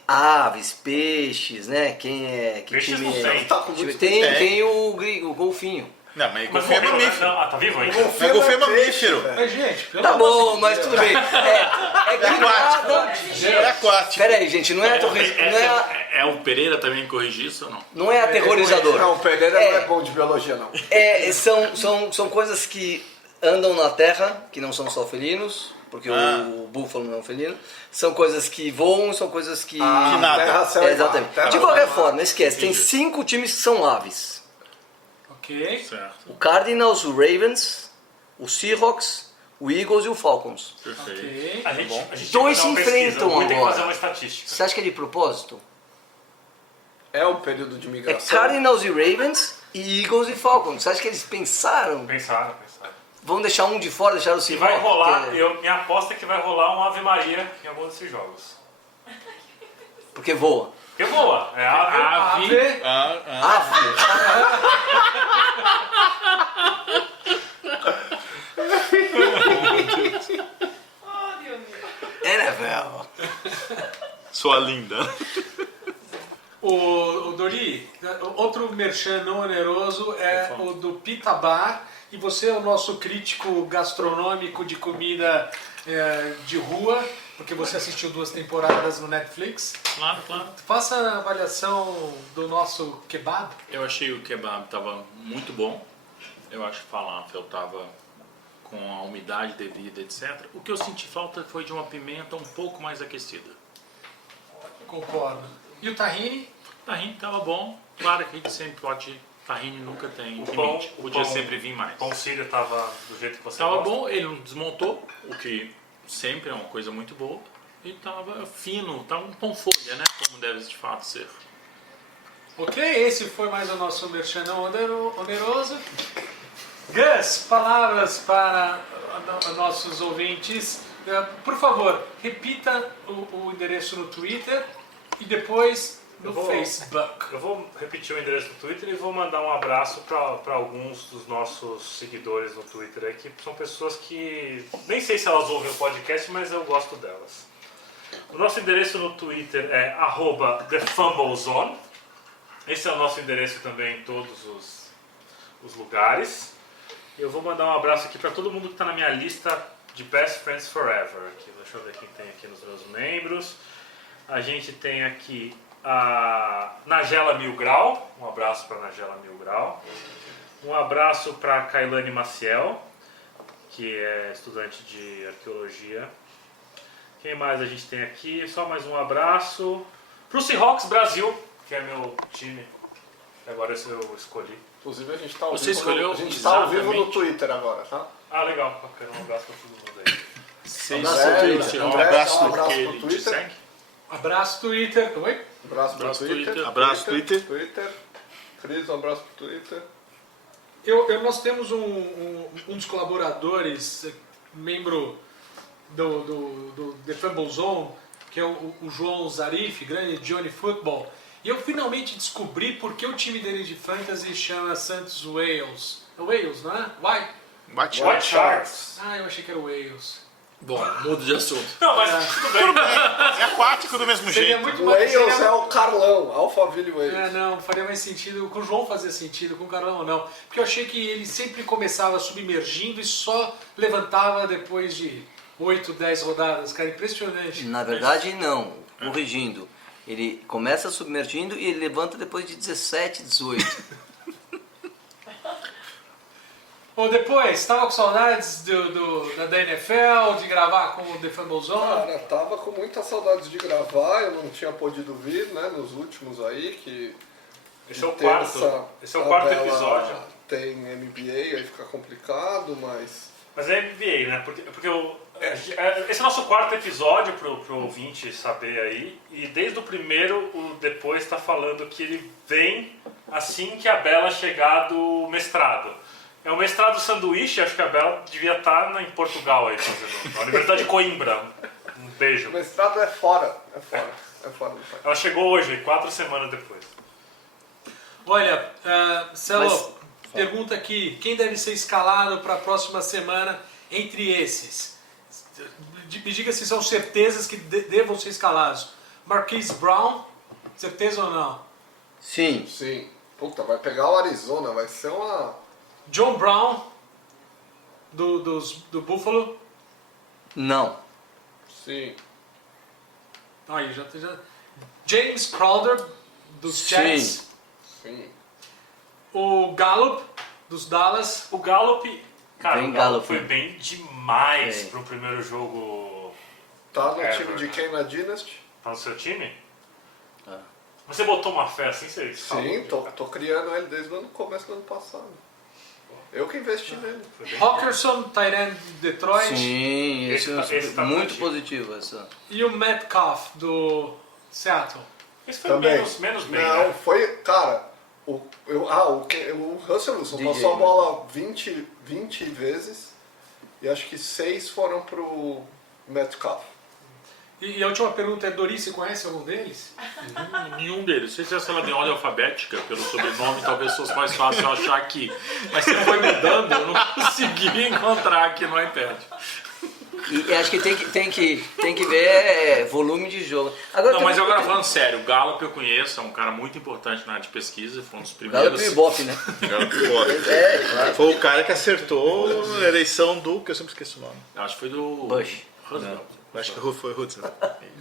Aves, peixes, né? Quem é. Que Peixes time não é? tem. Tá com muito Tem, É. tem o golfinho. Não, mas Mas golfinho é morreu, né? mamífero. Não, tá vivo ainda? Mas golfinho é mamífero. Mas, gente, pelo Tá amor bom, de mas Deus. tudo bem. É que aquático. nada. É aquático. Pera aí, gente, não é o Pereira também corrigir isso ou não? não é aterrorizador. Não, o Pereira É. não é bom de biologia, não. São coisas que andam na terra, que não são só felinos, porque o búfalo não é um felino. São coisas que voam, são coisas que... nada. Terra, céu e mar. Exatamente. Terra, De qualquer mar. forma, esquece, tem 5 times que são aves. Ok. Certo. O Cardinals, o Ravens, o Seahawks, o Eagles e o Falcons. Perfeito. Ok. A gente tem que Dois fazer uma se pesquisa, enfrentam o Rui tem que agora. fazer uma estatística. Você acha que é de propósito? É um período de É migração. Cardinals e Ravens e Eagles e Falcons. Você acha que eles pensaram? Pensaram. Vão deixar um de fora, deixar o E Seahawks? vai rolar, Porque- minha aposta é que vai rolar um Ave Maria em algum desses jogos. Porque voa. Porque voa, é ave. Ave. Ave. NFL. Sua linda. O Dori, outro merchan não oneroso é o do Pita Bar. E você é o nosso crítico gastronômico de comida de rua, porque você assistiu 2 temporadas no Netflix. Claro, claro. Faça a avaliação do nosso kebab. Eu achei o kebab estava muito bom. Eu acho que o falafel estava com a umidade devida, etc. O que eu senti falta foi de uma pimenta um pouco mais aquecida. Concordo. E o tahine? O tahine estava bom. Claro que a gente sempre pode... Tahine nunca tem O pão- limite. o Podia pão- sempre vir mais. O pão sírio tava do jeito que você Tava gosta. bom, ele não desmontou, o que sempre é uma coisa muito boa. E tava fino, tava um pão folha, né? Como deve de fato ser. Ok, esse foi mais o nosso merchan não oneroso. Gus, palavras para nossos ouvintes. Por favor, repita o endereço no Twitter e depois no Facebook. Eu vou repetir o endereço do Twitter e vou mandar um abraço para alguns dos nossos seguidores no Twitter aí, que são pessoas que nem sei se elas ouvem o podcast, mas eu gosto delas. O nosso endereço no Twitter é @TheFumblezone. Esse é o nosso endereço também em todos os lugares. Eu vou mandar um abraço aqui para todo mundo que está na minha lista de Best Friends Forever. Aqui, deixa eu ver quem tem aqui nos meus membros. A gente tem aqui a Nagela Mil Grau, um abraço para Nagela Mil Grau. Um abraço para Kailane Maciel, que é estudante de arqueologia. Quem mais a gente tem aqui? Só mais um abraço para o Seahawks Brasil, que é meu time, que agora eu escolhi. Inclusive a gente tá ao Você vivo, escolheu a gente tá ao vivo no exatamente. Twitter agora, tá? Ah, legal, bacana, um abraço para todo mundo aí. Um Abraço abraço porque pro ele te Twitter. segue. Abraço Twitter. Oi? Abraço pro Abraço, Twitter. Twitter. Abraço, Twitter. Twitter. Cris, um abraço pro Twitter. Nós temos um dos colaboradores, membro do The Fumble Zone, que é o João Zarif, grande Johnny Football. E eu finalmente descobri por que o time dele de fantasy chama Santos Wales. É Wales, não é? Bate White Sharks. Ah, eu achei que era Wales. Bom, mudo de assunto. Não, mas tudo bem. É aquático do mesmo Seria jeito. muito O mais... Wales é o Carlão, Alphaville Wales. Não, faria mais sentido, com o João fazia sentido, com o Carlão não. Porque eu achei que ele sempre começava submergindo e só levantava depois de 8, 10 rodadas, cara, impressionante. Na verdade, não. Corrigindo. Ele começa submergindo e ele levanta depois de 17, 18. Bom, depois, estava com saudades da NFL, de gravar com o The Fumble Zone? Cara, tava com muitas saudades de gravar, eu não tinha podido vir, né, nos últimos aí, que Esse é o de terça quarto. Esse é o a quarto Bela episódio. Tem NBA, aí fica complicado, mas... Mas é NBA, né? Porque esse é o nosso quarto episódio pro ouvinte saber aí. E desde o primeiro, o Depois está falando que ele vem assim que a Bela chegar do mestrado. É o mestrado sanduíche, acho que a Bela devia estar em Portugal aí fazendo. Na Universidade de Coimbra. Um beijo. O mestrado é fora do país. Ela chegou hoje, 4 semanas depois. Olha, Celo, Mas- pergunta aqui, quem deve ser escalado para a próxima semana entre esses? Me diga se são certezas que devam ser escalados. Marquise Brown, certeza ou não? Sim. Sim. Puta, vai pegar o Arizona, vai ser uma... John Brown, do Buffalo. Não. Sim. Aí, já. James Crowder, dos Sim. Jets. Sim. O Gallup, dos Dallas. O Gallup, cara, Bem o Gallup Gallup. foi bem demais É. pro primeiro jogo. Tá no É, time de quem na Dynasty? Tá no seu time? Ah. Você botou uma fé assim, você Sim, tô criando ele desde o começo do ano passado. Eu que investi nele. Hawkinson, tight end de Detroit. Sim, Esse tá muito batido. positivo essa. E o Metcalf, do Seattle. Esse foi Também. menos bem, Não, né? foi, cara, o Russell Wilson DJ, passou a né? bola 20 vezes e acho que 6 foram pro Metcalf. E a última pergunta é, Dori, você conhece algum deles? Nenhum deles. Não sei se ela tem ordem alfabética pelo sobrenome, talvez fosse mais fácil eu achar aqui. Mas você foi mudando, eu não consegui encontrar aqui no iPad. E acho que tem que ver volume de jogo. Agora, Não, tem mas um- agora falando sério, o Gallup eu conheço, é um cara muito importante na área de pesquisa, foi um dos Gallup primeiros. e Ibope, né? É, claro. Foi o cara que acertou a eleição do... que eu sempre esqueço o nome. Acho que foi do Bush. Roosevelt. Acho que foi Hudson.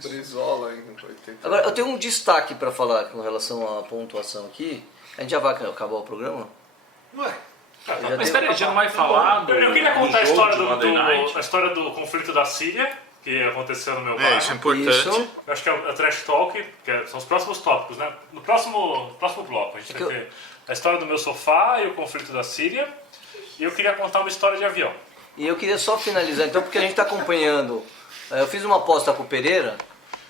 Brizola em 80. Agora, eu tenho um destaque para falar com relação à pontuação aqui. A gente já vai acabar o programa? Ué, Mas espera aí, já não vai falar do Eu queria do contar a jogo história de Monday Night? a história do conflito da Síria, que aconteceu no meu É, bairro. isso é importante. Isso. Eu acho que é o Trash Talk, são os próximos tópicos, né? No próximo bloco a gente que vai ter a história do meu sofá e o conflito da Síria. E eu queria contar uma história de avião. E eu queria só finalizar, então, porque a gente está acompanhando. Eu fiz uma aposta com o Pereira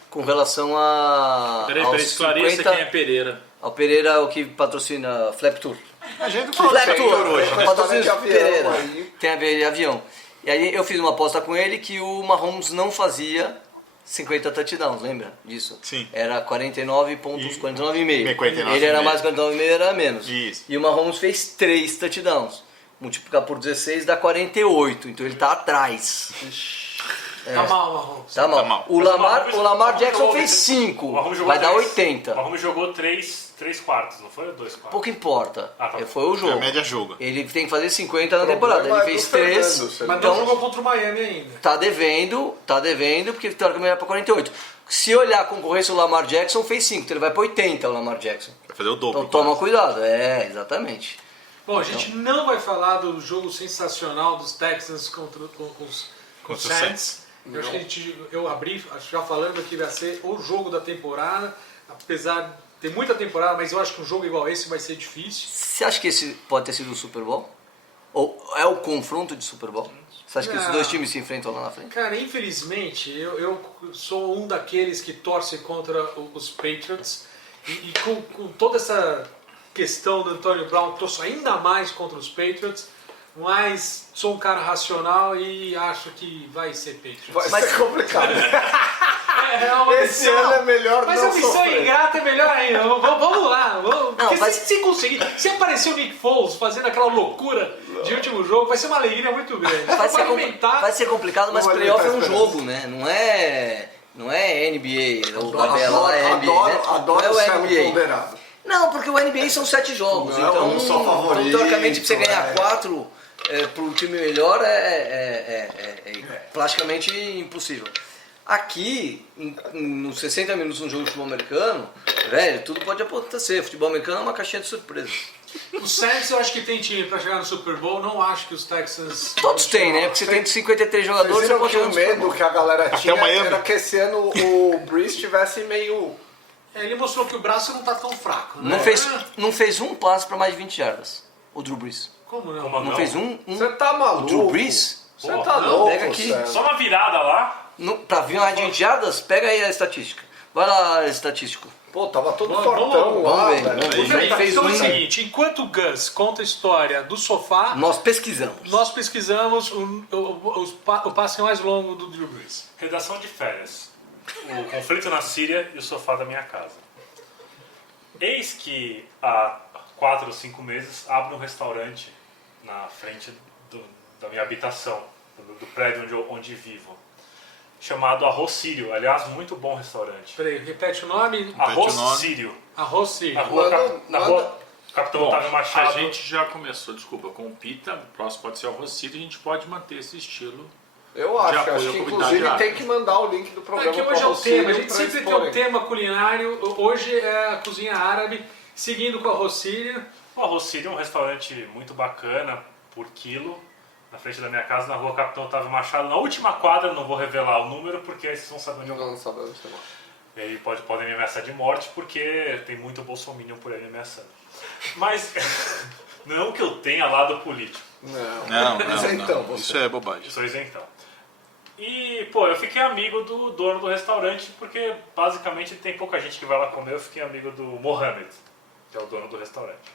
com relação a. Peraí, aos esclareça 50 quem é Pereira. Ao Pereira, o que patrocina Flap Tour. A gente não falou Flap do Tour, Pereira hoje. Mas patrocina também de Pereira. avião aí. Tem a ver de avião. E aí eu fiz uma aposta com ele que o Mahomes não fazia 50 touchdowns, lembra disso? Sim. Era 49 pontos, 49,5. 49,5. Ele era mais 49,5, era menos. Isso. E o Mahomes fez 3 touchdowns. Multiplicar por 16 dá 48, então ele tá atrás. tá mal, Mahomes. Tá mal. Tá mal. O Mas Lamar Mahomes Jackson jogou- fez 5, o Mahomes jogou vai dar 3. 80. O Mahomes jogou 3 quartos, não foi? 2 quartos. Pouco importa. Ah, tá. Foi o É a jogo. média jogo. Ele tem que fazer 50 na Problema temporada. Ele é fez do 3. Fernando, você Mas não- não jogou contra o Miami ainda. Tá devendo, porque teoricamente era pra 48. Se olhar a concorrência, o Lamar Jackson fez 5, então ele vai pra 80 o Lamar Jackson. Vai fazer o dobro. Então toma cuidado. É, exatamente. Bom, a gente não vai falar do jogo sensacional dos Texans com os Contra os Saints. Eu acho que eu abri já falando que vai ser o jogo da temporada, apesar de ter muita temporada, mas eu acho que um jogo igual esse vai ser difícil. Você acha que esse pode ter sido o Super Bowl? Ou é o confronto de Super Bowl? Você acha que esses Não. dois times se enfrentam lá na frente? Cara, infelizmente, eu sou um daqueles que torce contra os Patriots e com toda essa questão do Antonio Brown, torço ainda mais contra os Patriots, Mas sou um cara racional e acho que vai ser Patriots. Vai ser complicado. É uma Esse missão. ano é melhor Mas não a missão sofrer. ingrata é melhor ainda. Vamos lá. Porque mas- se conseguir, se aparecer o Nick Foles fazendo aquela loucura de último jogo, vai ser uma alegria muito grande. Vai ser complicado, mas Não vai playoff é um alimentar a jogo, né? Não é NBA, ou tabela lá é NBA, né? Adoro não o é céu NBA. ponderado. Não, porque o NBA são 7 jogos, Não, então, um só favorito, teoricamente, pra você ganhar é. 4 pro time melhor é praticamente impossível. Aqui, nos 60 minutos no jogo de futebol americano, velho, tudo pode acontecer. Futebol americano é uma caixinha de surpresas. Os Saints eu acho que tem time pra chegar no Super Bowl, não acho que os Texans... Todos têm, né? Porque você tem 53 Vocês jogadores, você viram pode que chegar o no Super Bowl. medo que a galera tinha Miami. era que esse ano o Breeze tivesse meio... Ele mostrou que o braço não tá tão fraco, né? Não fez um passe pra mais de 20 jardas, o Drew Brees. Como não? Como Não fez um Você tá o maluco? Drew Brees? Você Pô, tá não, louco, pega aqui. César. Só uma virada lá. Pra vir mais de 20 jardas, pega aí a estatística. Vai lá, estatístico. Pô, tava todo Vamos- fortão lá, vamos ver, velho. vamos ver. Então, Ele fez então é o um- seguinte, enquanto o Gus conta a história do sofá, Nós pesquisamos. nós pesquisamos o passe mais longo do Drew Brees. Redação de férias. O conflito na Síria e o sofá da minha casa. Eis que há 4 ou 5 meses abro um restaurante na frente da minha habitação, do prédio onde vivo, chamado Arroz Sírio. Aliás, muito bom restaurante. Peraí, repete o nome. Arroz o nome. Sírio. Arroz Sírio. Na rua, na manda- rua Capitão Bom, Otávio Machado. a gente já começou, desculpa, com o Pita, o próximo pode ser o Rossito e a gente pode manter esse estilo. Eu acho, De apoio acho à que comunidade inclusive árabe. tem que mandar o link do programa Aqui pro hoje é o Rocílio tema, a gente pra sempre eles tem um porem. tema culinário. Hoje é a cozinha árabe, seguindo com a Arroz Sírio. O Arroz Sírio é um restaurante muito bacana, por quilo, na frente da minha casa, na rua Capitão Otávio Machado. Na última quadra, não vou revelar o número, porque aí vocês vão saber onde eu vou. Não sabemos o tema. E aí podem me ameaçar de morte, porque tem muito bolsominion por aí me ameaçando. Mas, não que eu tenha lado político, Não, Isentão, você. isso é bobagem. eu sou isentão. E, pô, eu fiquei amigo do dono do restaurante, porque basicamente tem pouca gente que vai lá comer, eu fiquei amigo do Mohamed, que é o dono do restaurante.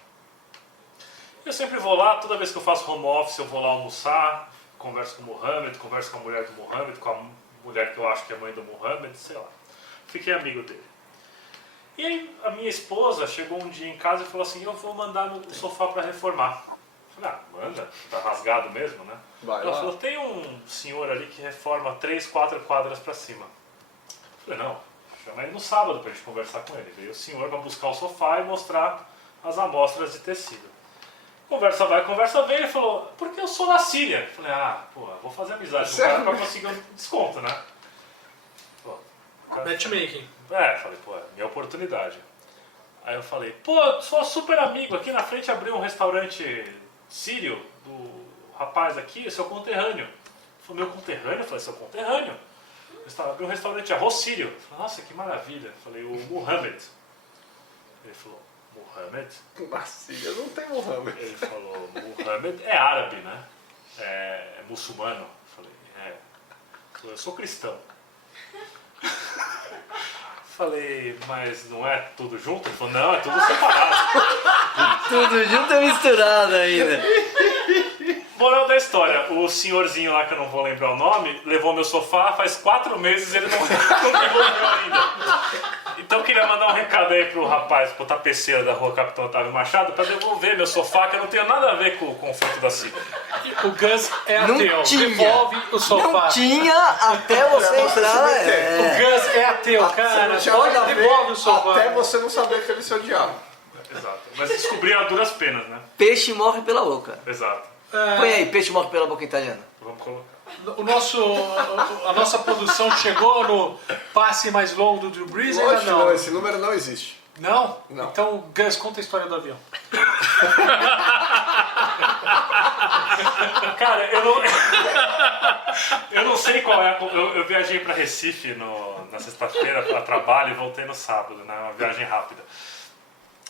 Eu sempre vou lá, toda vez que eu faço home office, eu vou lá almoçar, converso com o Mohamed, converso com a mulher do Mohamed, com a mulher que eu acho que é mãe do Mohamed, sei lá. Fiquei amigo dele. E aí a minha esposa chegou um dia em casa e falou assim, eu vou mandar o sofá para reformar. Eu falei, manda, tá rasgado mesmo, né? Vai Ela lá. falou, tem um senhor ali que reforma 3, 4 quadras para cima. Eu falei, não, chama ele no sábado pra gente conversar com ele. Veio o senhor para buscar o sofá e mostrar as amostras de tecido. Conversa vai, conversa vem, ele falou, porque eu sou da Síria. Eu falei, pô, vou fazer amizade com o cara pra conseguir um desconto, né? Pô, o cara- Matchmaking. falei, pô, é minha oportunidade. Aí eu falei, pô, sou super amigo, aqui na frente abriu um restaurante sírio do rapaz aqui, seu conterrâneo. Ele falou, meu conterrâneo? Eu falei, seu conterrâneo. Abriu um restaurante Arroz Sírio. Eu falei, nossa, que maravilha. Eu falei, o Mohamed. Ele falou, Mohamed? Macia, não tem Mohamed. Ele falou, Mohamed é árabe, né? É muçulmano. Eu falei, é. Ele falou, eu sou cristão. Falei, mas não é tudo junto? Ele falou, não, é tudo separado. Tudo junto e misturado ainda. Moral da história, o senhorzinho lá, que eu não vou lembrar o nome, levou meu sofá, faz 4 meses ele não devolveu ainda. Então eu queria mandar um recado aí pro rapaz, pro tapeceiro da rua Capitão Otávio Machado, pra devolver meu sofá, que eu não tenho nada a ver com o conflito da Síria. O Gus é Não ateu. tinha. Devolve o sofá. Não tinha até você entrar. O Gus é ateu, cara. Você não tinha nada a ver Devolve o sofá. até você não saber que ele se odiava. Exato. Mas descobri a duras penas, né? Peixe morre pela boca. Exato. Põe aí, peixe morre pela boca italiana. Vamos colocar. A nossa produção chegou no passe mais longo do Drew Brees ainda Lógico que não? não, esse número não existe. Não? Não. Então, Gus, conta a história do avião. Cara, eu não sei qual é. Eu viajei pra Recife na sexta-feira a trabalho e voltei no sábado, né? Uma viagem rápida.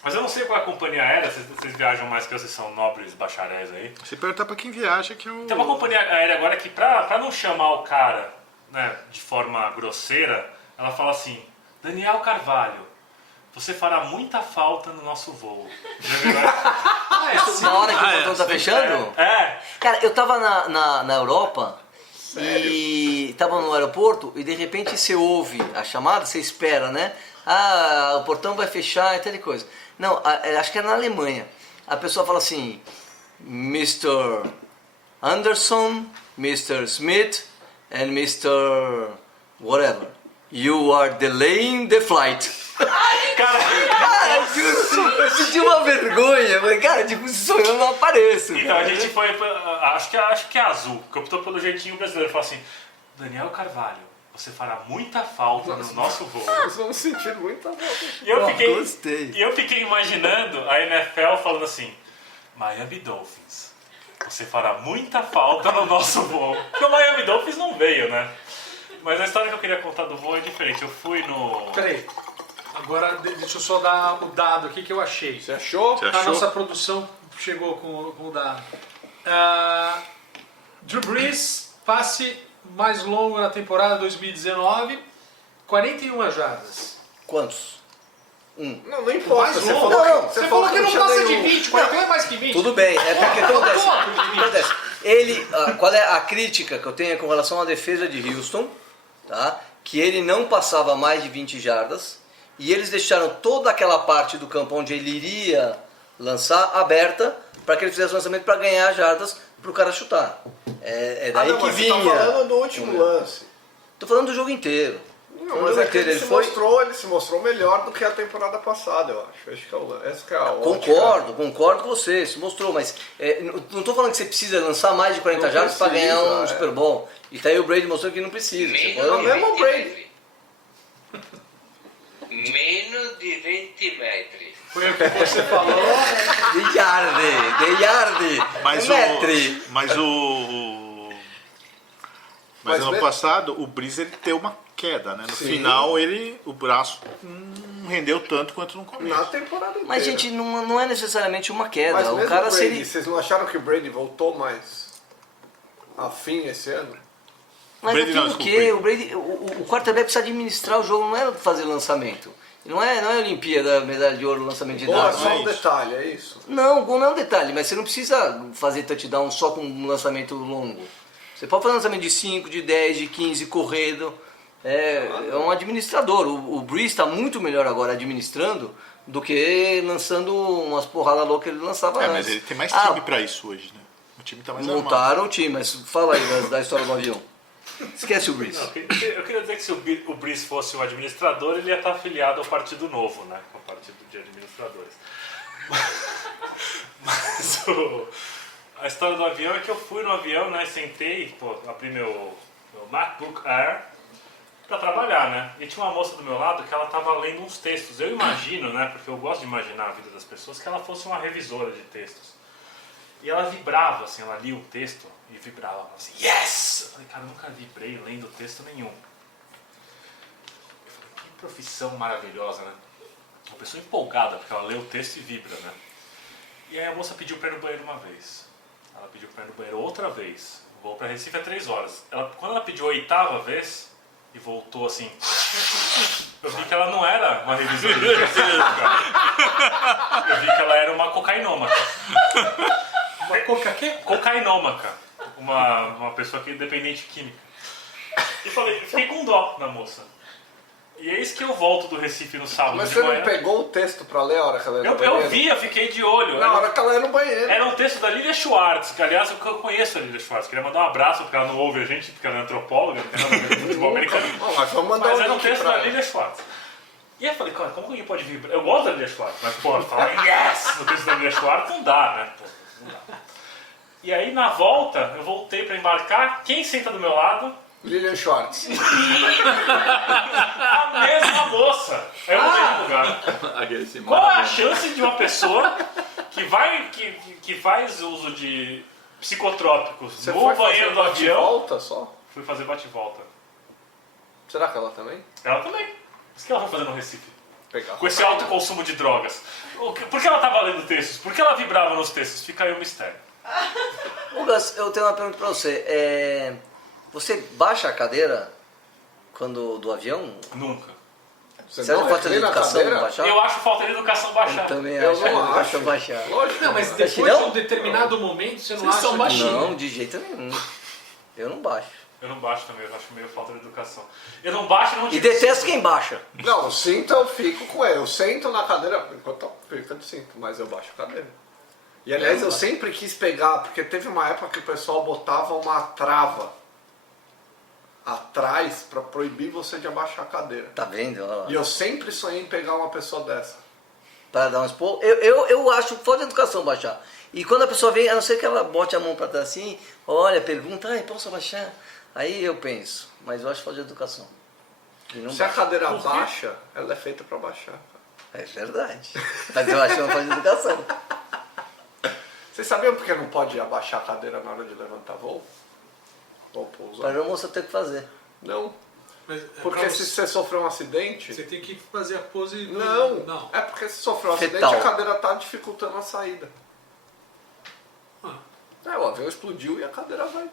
Mas eu não sei qual é a companhia aérea, vocês viajam mais que eu, vocês são nobres bacharéis aí. Se perguntar pra quem viaja que eu... Tem uma companhia aérea agora que, pra não chamar o cara, né, de forma grosseira, ela fala assim, Daniel Carvalho, você fará muita falta no nosso voo. Já viu essa? Na hora que o portão tá fechando? É. Cara, eu tava na Europa e tava no aeroporto e de repente você ouve a chamada, você espera, né? Ah, o portão vai fechar e tal coisa. Não, acho que é na Alemanha. A pessoa fala assim, Mr. Anderson, Mr. Smith and Mr. whatever. You are delaying the flight. Cara, Eu senti uma vergonha. Eu falei, cara, tipo, se sou eu, não apareço. então a gente foi, acho que é azul, que optou pelo jeitinho brasileiro. Falou assim, Daniel Carvalho, você fará muita falta no nosso voo. Nós vamos sentir muita falta. E eu fiquei, Gostei. e eu fiquei imaginando a NFL falando assim, Miami Dolphins, você fará muita falta no nosso voo. Porque o Miami Dolphins não veio, né? Mas a história que eu queria contar do voo é diferente. Eu fui no... Peraí. Agora deixa eu só dar o dado aqui que eu achei. Você achou? Você A achou? nossa produção chegou com o dado. Drew Brees, passe mais longo na temporada 2019, 41 jardas. Quantos? Não importa. Mais Você longo. falou, Não, Você falou que não tinha passa de nenhum. 20, 41 é mais que 20. Tudo bem, é porque acontece. Todo. acontece. Ele, qual é a crítica que eu tenho com relação à defesa de Houston, tá? Que ele não passava mais de 20 jardas e eles deixaram toda aquela parte do campo onde ele iria lançar aberta para que ele fizesse o lançamento para ganhar jardas para o cara chutar. É daí não, que mas vinha. Você tá falando do último lance. Tô falando do jogo inteiro. Não, O mas jogo é que inteiro, ele se mostrou melhor do que a temporada passada, eu acho. Acho que essa que é a ótica. Concordo com você, se mostrou, mas não estou falando que você precisa lançar mais de 40 Não jardas para precisa, ganhar um é. Super Bowl. E tá aí o Brady mostrou que não precisa. Você Meno pode- di mesmo 20 Brady. metri. Meno di 20 metri. Foi o que você falou. De yarde, Mas metri. Mas ano mesmo- passado o Breeze ele teve uma queda, né? No Sim. final o braço não rendeu tanto quanto no começo. Na temporada inteira. Mas, gente, não é necessariamente uma queda. Mas O mesmo cara, o se Brady, ele... vocês não acharam que o Brady voltou mais afim esse ano? Mas Brady não não, tem o desculpa, quê? O quarterback precisa administrar o jogo, não é fazer lançamento. Não é Olimpíada, medalha de ouro, lançamento de Ou é dados. só é um isso. detalhe, é isso? Não, gol não é um detalhe, mas você não precisa fazer touchdown só com um lançamento longo. Você pode fazer lançamento de 5, de 10, de 15, correndo. É um administrador. O Breeze está muito melhor agora administrando do que lançando umas porradas loucas que ele lançava antes. Mas ele tem mais time pra isso hoje, né? O time tá mais armado. Montaram o time, mas fala aí da história do avião. Esquece o Breeze. Não, eu queria dizer que se o Breeze fosse um administrador, ele ia estar afiliado ao Partido Novo, né? Ao Partido de Administradores. Mas a história do avião é que eu fui no avião, né? Sentei, abri meu MacBook Air pra trabalhar, né? E tinha uma moça do meu lado que ela tava lendo uns textos. Eu imagino, né? Porque eu gosto de imaginar a vida das pessoas, que ela fosse uma revisora de textos. E ela vibrava, assim, ela lia um texto e vibrava, falava assim, yes! Eu falei, cara, eu nunca vibrei lendo texto nenhum. Eu falei, que profissão maravilhosa, né? Uma pessoa empolgada, porque ela lê o texto e vibra, né? E aí a moça pediu pra ir no banheiro uma vez. Ela pediu pra ir no banheiro outra vez. O voo pra Recife é 3 horas. Quando ela pediu a 8ª vez e voltou assim, eu vi que ela não era uma revisora de texto. Eu vi que ela era uma cocainômaca. Uma coca quê? Cocainômaca, uma pessoa que é dependente química. E fiquei com dó na moça. E eis que eu volto do Recife no sábado Mas de você não manhã. pegou o texto pra ler a hora que ela ia no Eu banheiro? vi, eu fiquei de olho. Na hora que ela ia no banheiro. Era um texto da Lilia Schwartz, que aliás eu conheço a Lilia Schwartz. Queria mandar um abraço, porque ela não ouve a gente, porque ela é antropóloga, não tem nada a ver com futebol americano. Bom, mas vamos mandar Mas um era um link texto pra da ela. Lilia Schwartz. E aí eu falei, cara, como que alguém pode vibrar? Eu gosto da Lilia Schwartz, mas pô, falar yes no texto da Lilia Schwartz não dá, né? Pô, não dá. E aí na volta, eu voltei pra embarcar, quem senta do meu lado? Lilian Schwartz. A mesma moça. Eu não tenho lugar. Qual é a chance de uma pessoa que faz uso de psicotrópicos Você no foi banheiro fazer do avião? volta só? Fui fazer bate-volta. Será que ela também? Ela também. Isso que ela foi fazer no Recife. Pegar. Com esse alto consumo de drogas. Por que ela estava lendo textos? Por que ela vibrava nos textos? Fica aí o mistério. Lucas, eu tenho uma pergunta pra você. Você baixa a cadeira do avião? Nunca. Você Você acha não falta de reclina a educação cadeira? baixar? Eu acho falta de educação baixar. Eu também Eu acho não falta de acho. educação baixar. Lógico. Não, mas Você depois acha de não? um determinado momento você não Vocês acha são que... baixinhos. Não, de jeito nenhum. Eu não baixo. Eu não baixo também, eu acho meio falta de educação. Eu não baixo e não E tive detesto quem baixa. Não, o cinto eu fico com ele. Eu sento na cadeira, enquanto fica de cinto, mas eu baixo a cadeira. E aliás, eu sempre quis pegar, porque teve uma época que o pessoal botava uma trava atrás pra proibir você de abaixar a cadeira. Tá vendo? Olha lá. E eu sempre sonhei em pegar uma pessoa dessa. Para dar um expor. Eu acho falta de educação baixar. E quando a pessoa vem, a não ser que ela bote a mão para trás assim, olha, pergunta, ai, posso abaixar? Aí eu penso, mas eu acho falta de educação. E não Se a baixa. cadeira baixa, ela é feita pra baixar. É verdade. Mas eu acho uma falta de educação. Vocês sabiam por que não pode abaixar a cadeira na hora de levantar voo? Ou pousar? Para o moço ter que fazer. Não, Mas, porque pra se você, você sofrer um acidente... você tem que fazer a pose... do- Não, Não. é porque se sofrer um acidente, Fetal. a cadeira tá dificultando a saída. Ah. O avião explodiu e a cadeira vai.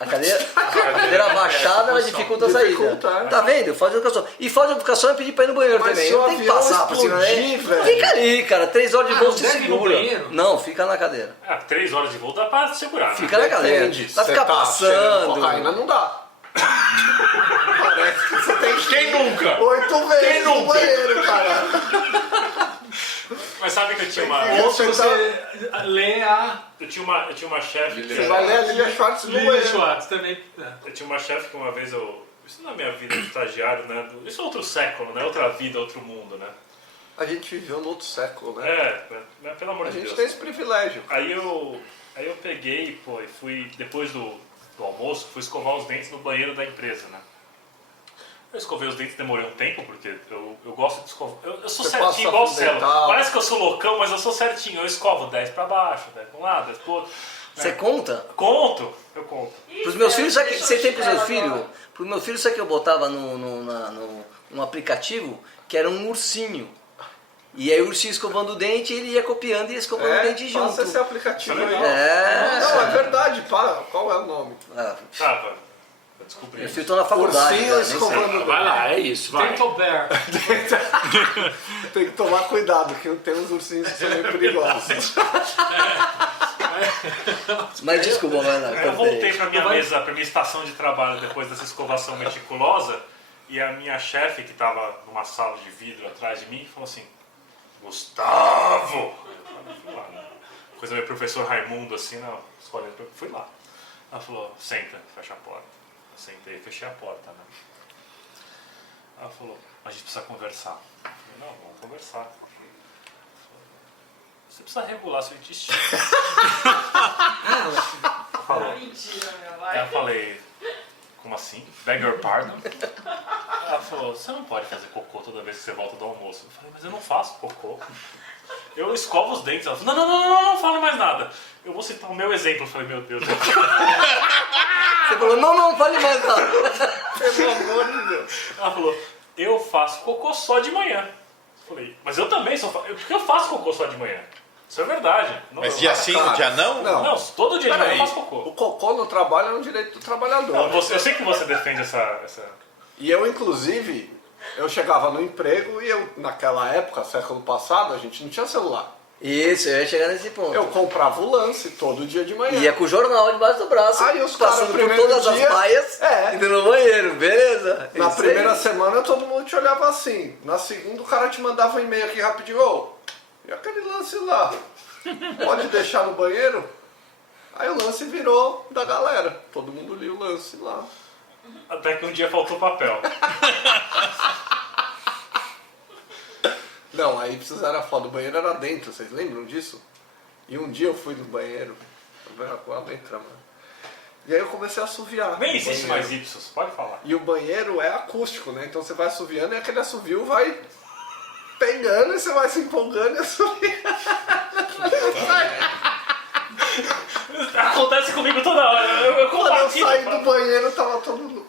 A cadeira baixada, ela dificulta a saída. Dificulta, é. Tá vendo? Falta de educação. E falta de educação é pedir pra ir no banheiro Mas também. se Não o tem que avião passar por cima, né? explodir, velho. Fica ali, cara. 3 horas de Ah, voo não se deve ir no segura. banheiro? Não, fica na cadeira. 3 horas de voo dá pra segurar, né? Fica na cadeira. Depende. Vai Você ficar tá cheirando passando. cocaína, não dá. Parece que você tem que Quem nunca? 8 vezes Quem no nunca? banheiro, cara. Mas sabe que eu tinha uma... Ou se você lê a Eu tinha uma chefe que... Você vai ler a Lilia Schwartz no Lilian banheiro. Schwartz também. Eu tinha uma chefe que uma vez eu... Isso na minha vida de estagiário, né? Isso é outro século, né? Outra vida, outro mundo, né? A gente viveu no outro século, né? Pelo amor A de gente Deus. tem esse privilégio. Aí eu peguei, pô, e fui, depois do almoço, fui escovar os dentes no banheiro da empresa, né? Eu escovei os dentes, demorei um tempo, porque eu gosto de escovar. Eu sou Você certinho, passa igual o fio Celo. dental. Parece que eu sou loucão, mas eu sou certinho. Eu escovo 10 pra baixo, 10 pra um lado, 10 pro outro. Você conta? Eu conto. Pros meus filhos, sabe o que você tem pros seus filhos? Pros meus filhos, sabe o que eu botava no aplicativo? Que era um ursinho. E aí o ursinho escovando o dente, ele ia copiando e ia escovando o dente junto. passa esse aplicativo aí. É. Não, é verdade. Qual é o nome? Ah, Tá, eu descobri. meus filhos estão na faculdade. Ursinho já, nem sei. escovando. Vai lá, é isso, vai. Dental Bear. Tem que tomar cuidado, que tem uns ursinhos que são meio perigosos. Mas desculpa, vai lá. Eu voltei pra minha Vai. mesa, pra minha estação de trabalho depois dessa escovação meticulosa e a minha chefe, que estava numa sala de vidro atrás de mim, falou assim: Gustavo! Eu fui lá, né? Coisa meio professor Raimundo, assim, não, escolhendo, fui lá. Ela falou: senta, fecha a porta. Eu sentei, fechei a porta, né? Ela falou: a gente precisa conversar. Eu falei: não, vamos conversar. Você precisa regular seu intestino. Falou. Mentira, meu, Aí vai. eu falei, como assim? Beg your pardon? Ela falou, você não pode fazer cocô toda vez que você volta do almoço. Eu falei, mas eu não faço cocô. Eu escovo os dentes. Ela falou, não fale mais nada. Eu vou citar o meu exemplo. Eu falei, meu Deus. Você falou, não, fale mais nada. Pelo amor de Deus. Ela falou, eu faço cocô só de manhã. Eu falei, mas eu também só faço. Porque eu faço cocô só de manhã. Isso é verdade. Não, Mas dia sim, cara, dia não? não. Não, todo dia de manhã eu Peraí. faço cocô. O cocô no trabalho é um direito do trabalhador. Não, eu sei que você defende essa... E eu, inclusive, eu chegava no emprego e eu, naquela época, século passado, a gente não tinha celular. Isso, eu ia chegar nesse ponto. Eu comprava o lance todo dia de manhã. Ia com o jornal debaixo do braço, Aí os caras, passando no por primeiro todas dia, as baias, indo no banheiro, beleza? Na Isso primeira aí. semana todo mundo te olhava assim. Na segunda o cara te mandava um e-mail aqui rapidinho. Ô, e aquele lance lá? Pode deixar no banheiro? Aí o lance virou da galera. Todo mundo lia o lance lá. Até que um dia faltou papel. Não, aí precisaram foda. O banheiro era dentro, vocês lembram disso? E um dia eu fui no banheiro. Lá dentro, mano. E aí eu comecei a assoviar. Nem no existe banheiro. mais Ipsos, pode falar. E o banheiro é acústico, né? Então você vai assoviando e aquele assovio vai pegando e você vai se empolgando e assoviando. Acontece comigo toda hora. Eu Quando eu compartilho. saí do banheiro tava todo mundo.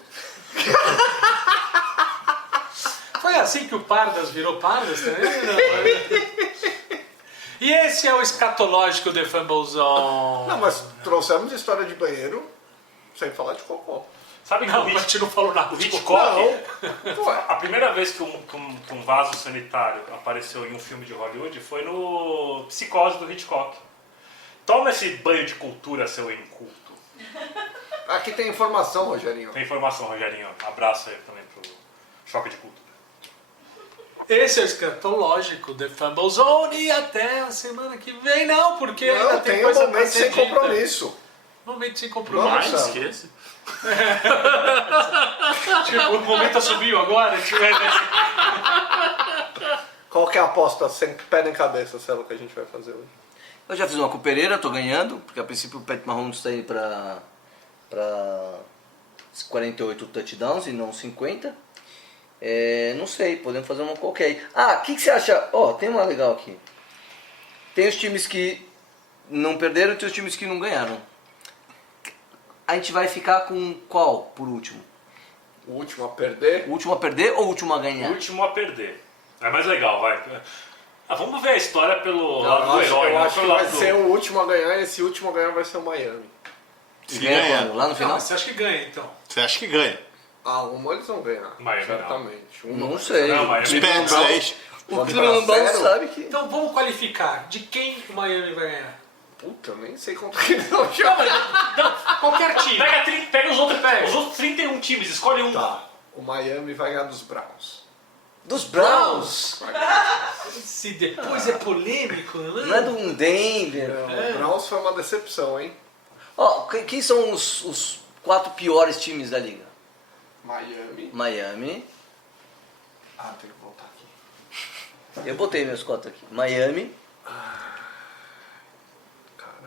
Foi assim que o Pardas virou Pardas também? Não. E esse é o escatológico The Fumble Zone. Não, mas trouxemos história de banheiro Sem falar de cocô. Sabe que Não, o a gente não falou nada. O Hitchcock, Ué, a primeira vez que um vaso sanitário apareceu em um filme de Hollywood foi no Psicose do Hitchcock. Toma esse banho de cultura, seu inculto. aqui tem informação, Rogerinho. Tem informação, Rogerinho. Abraço aí também pro Choque de Cultura. Esse é o escatológico, The Fumble Zone, e até a semana que vem. Não, porque ainda Não, tem tem um coisa pra momento ser sem dita. compromisso. Momento sem Vamos, compromisso. Marcelo. Esquece. Tipo, o momento subiu agora. Tipo, Qual que é a aposta sem pé nem cabeça, Celo, que a gente vai fazer hoje? Eu já fiz uma com o Pereira, tô ganhando, porque a princípio o Pat Mahomes está aí pra 48 touchdowns e não 50. Não sei, podemos fazer uma qualquer aí. Ah, o que você acha? Ó, tem uma legal aqui. Tem os times que não perderam e tem os times que não ganharam. A gente vai ficar com qual por último? O último a perder? O último a perder ou o último a O ganhar? último a perder. É mais legal, vai. Vamos ver a história pelo Eu lado do acho, herói, eu não acho que pelo vai lado do... ser o último a ganhar e esse último a ganhar vai ser o Miami. E Se ganha ganhar. quando? Lá no não, final? mas você acha que ganha, então? Você acha que ganha? Ah, uma eles vão ganhar. Miami não. certamente. Uma Não vai. sei. Não, mas- O Cleveland Pets Browns- aí. o Vamos Cleveland pra Browns zero? sabe que... Então vamos qualificar. De quem o Miami vai ganhar? Puta, eu nem sei contra quem eles vão jogar. Qualquer time. Pega os outros, Pega. os outros 31 times, escolhe um. Tá, o Miami vai ganhar dos Browns. Dos Browns? Se depois é polêmico, né? Não é do Denver? Não, o Browns foi uma decepção, hein? Ó, quem são os 4 piores times da liga? Miami. Miami. Ah, tem que voltar aqui. Eu botei meus 4 aqui. Miami,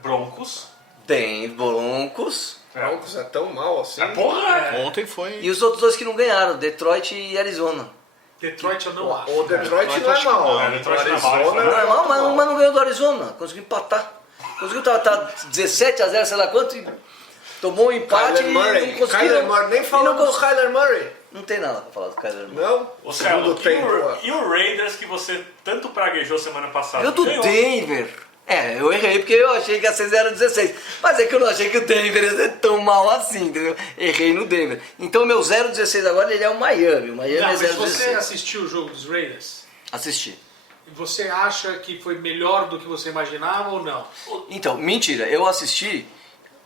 Broncos. Denver, Broncos Broncos é tão mal assim? Porra! Ontem foi. e os outros 2 que não ganharam, Detroit e Arizona. Detroit eu não acho. O Detroit Detroit não é acho que mal. não. O Detroit não é Arizona mal, Não é muito mal, mas não ganhou do Arizona. Conseguiu empatar. Conseguiu tá 17-0, sei lá quanto, e tomou um empate Kyler e Murray. não conseguiu. Kyler Murray. Nem falamos do Kyler Murray. Não tem nada pra falar do Kyler Murray. Não? Ô, Segundo Celo, tempo. e o Raiders que você tanto praguejou semana passada? Eu do Ganhou. Denver. Eu errei porque eu achei que ia ser 0-16. Mas é que eu não achei que o Denver ia ser tão mal assim, entendeu? Errei no Denver. Então meu 0-16 agora ele é o Miami. O Miami Não, é mas você 0-16. assistiu o jogo dos Raiders? Assisti. E você acha que foi melhor do que você imaginava ou não? Então, mentira, eu assisti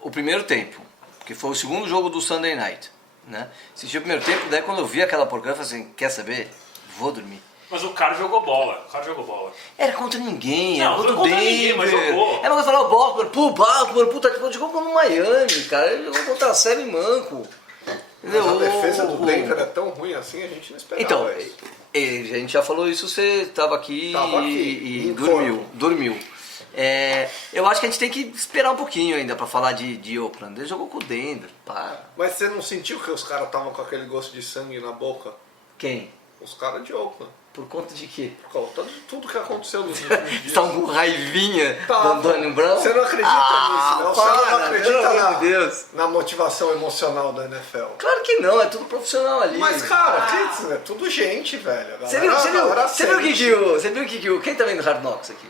o primeiro tempo, que foi o segundo jogo do Sunday Night, né? Assisti o primeiro tempo, daí quando eu vi aquela porcaria, eu falei assim, quer saber? Vou dormir. Mas o cara jogou bola. Era contra ninguém, Não, era contra o não foi contra Denver. ninguém, mas jogou. Era pra falar o Baltimore, puta que pariu, jogou contra o Miami, cara, ele jogou contra a Sérgio Manco. Mas a Entendeu? defesa do Denver é tão ruim assim, a gente não esperava Então, isso. a gente já falou isso, você estava aqui, Tava aqui, e em dormiu. Eu acho que a gente tem que esperar um pouquinho ainda para falar de Oakland. Ele jogou com o Denver, pá. Mas você não sentiu que os caras estavam com aquele gosto de sangue na boca? Quem? Os caras de Oakland. Por conta de quê? Por conta de tudo que aconteceu nos últimos dias. Estavam com raivinha Tá, do Antônio Brown? Você não acredita nisso, né? Você não para, acredita pelo amor de Deus. na motivação emocional da NFL. Claro que não, é tudo profissional ali. Mas, cara, é tudo gente, velho. A Você viu galera quem tá vendo Hard Knocks aqui?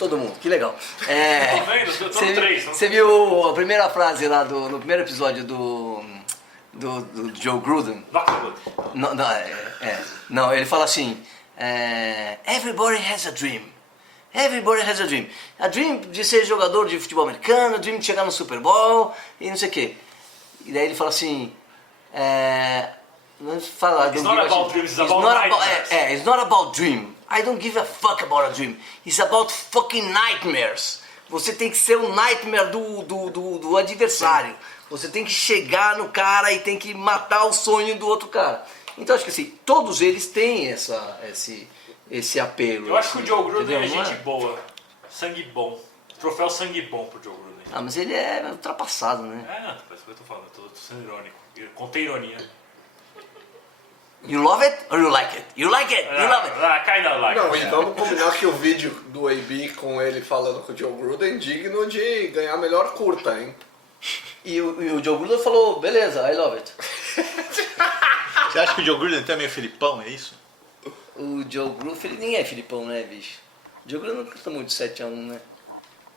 Todo mundo, que legal. Tô vendo, tô no Você 3. você viu a primeira frase lá no primeiro episódio do Joe Gruden? Não, ele fala assim, everybody has a dream. Everybody has a dream. A dream de ser jogador de futebol americano, a dream de chegar no Super Bowl e não sei o quê. E daí ele fala assim, não fala, It's not about dreams, it's about nightmares. it's not about dream. I don't give a fuck about a dream. It's about fucking nightmares. Você tem que ser o nightmare do adversário. Você tem que chegar no cara e tem que matar o sonho do outro cara. Então acho que assim, todos eles têm esse apelo. Eu acho que o Joe Gruden entendeu? é Não gente boa. Sangue bom. Troféu sangue bom pro Joe Gruden. Ah, mas ele é ultrapassado, né? Não, é isso que eu tô falando. Eu tô sendo irônico. Eu contei ironia. You love it or you like it? You like it? You love it? Kinda like. Não, e vamos combinar que o vídeo do AB com ele falando com o Joe Gruden é digno de ganhar melhor curta, hein? E o Joe Gruden falou, beleza, I love it. Você acha que o Joe Gruden também é Filipão, é isso? O Joe Gruden, ninguém é Filipão, né, bicho? O Joe Gruden não canta muito 7-1, né?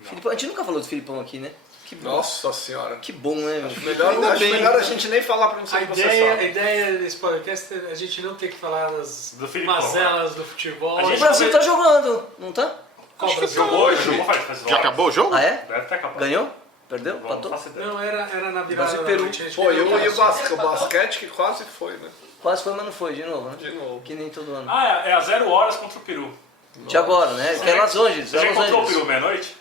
Filipão, a gente nunca falou do Filipão aqui, né? Que bom. Nossa senhora. Que bom, né? Melhor, Ainda acho bem. melhor a gente nem falar pra não ser A processado. ideia desse podcast é a gente não ter que falar das Do Filipão, mazelas do futebol. A O gente- Brasil tá jogando, não tá? Qual Brasil? Jogou faz Já acabou o jogo? Ah, é? Deve ter acabado. Ganhou? Perdeu? Não Empatou? faço ideia. Não, era na virada Brasil e da Peru. noite. a gente Pô, perdeu eu e o o basquete que quase foi, né? Quase foi, mas não foi, de novo, né? De novo. Que nem todo ano. Ah, é a 0 horas contra o Peru. De agora, né? Que é Los Angeles. Você É já Los encontrou o Angeles. Peru meia-noite?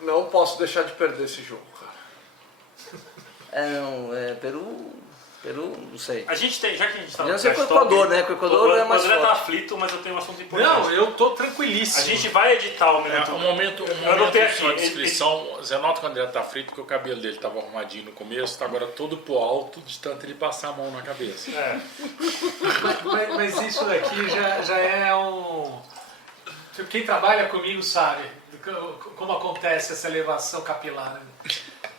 Não posso deixar de perder esse jogo, cara. Não, Peru, não sei. A gente tem, já que a gente tá Eu no não sei com o Trash Talk, Equador, né? Com o Equador é mais O André tá forte. aflito, mas eu tenho um assunto importante. Não, eu tô A tranquilíssimo. gente vai editar o minuto. Um momento anotei aqui, só de descrição. Você nota que o André tá frito porque o cabelo dele tava arrumadinho no começo, tá agora todo pro alto, de tanto ele passar a mão na cabeça. É. Mas isso daqui já é um... Quem trabalha comigo sabe como acontece essa elevação capilar. Né?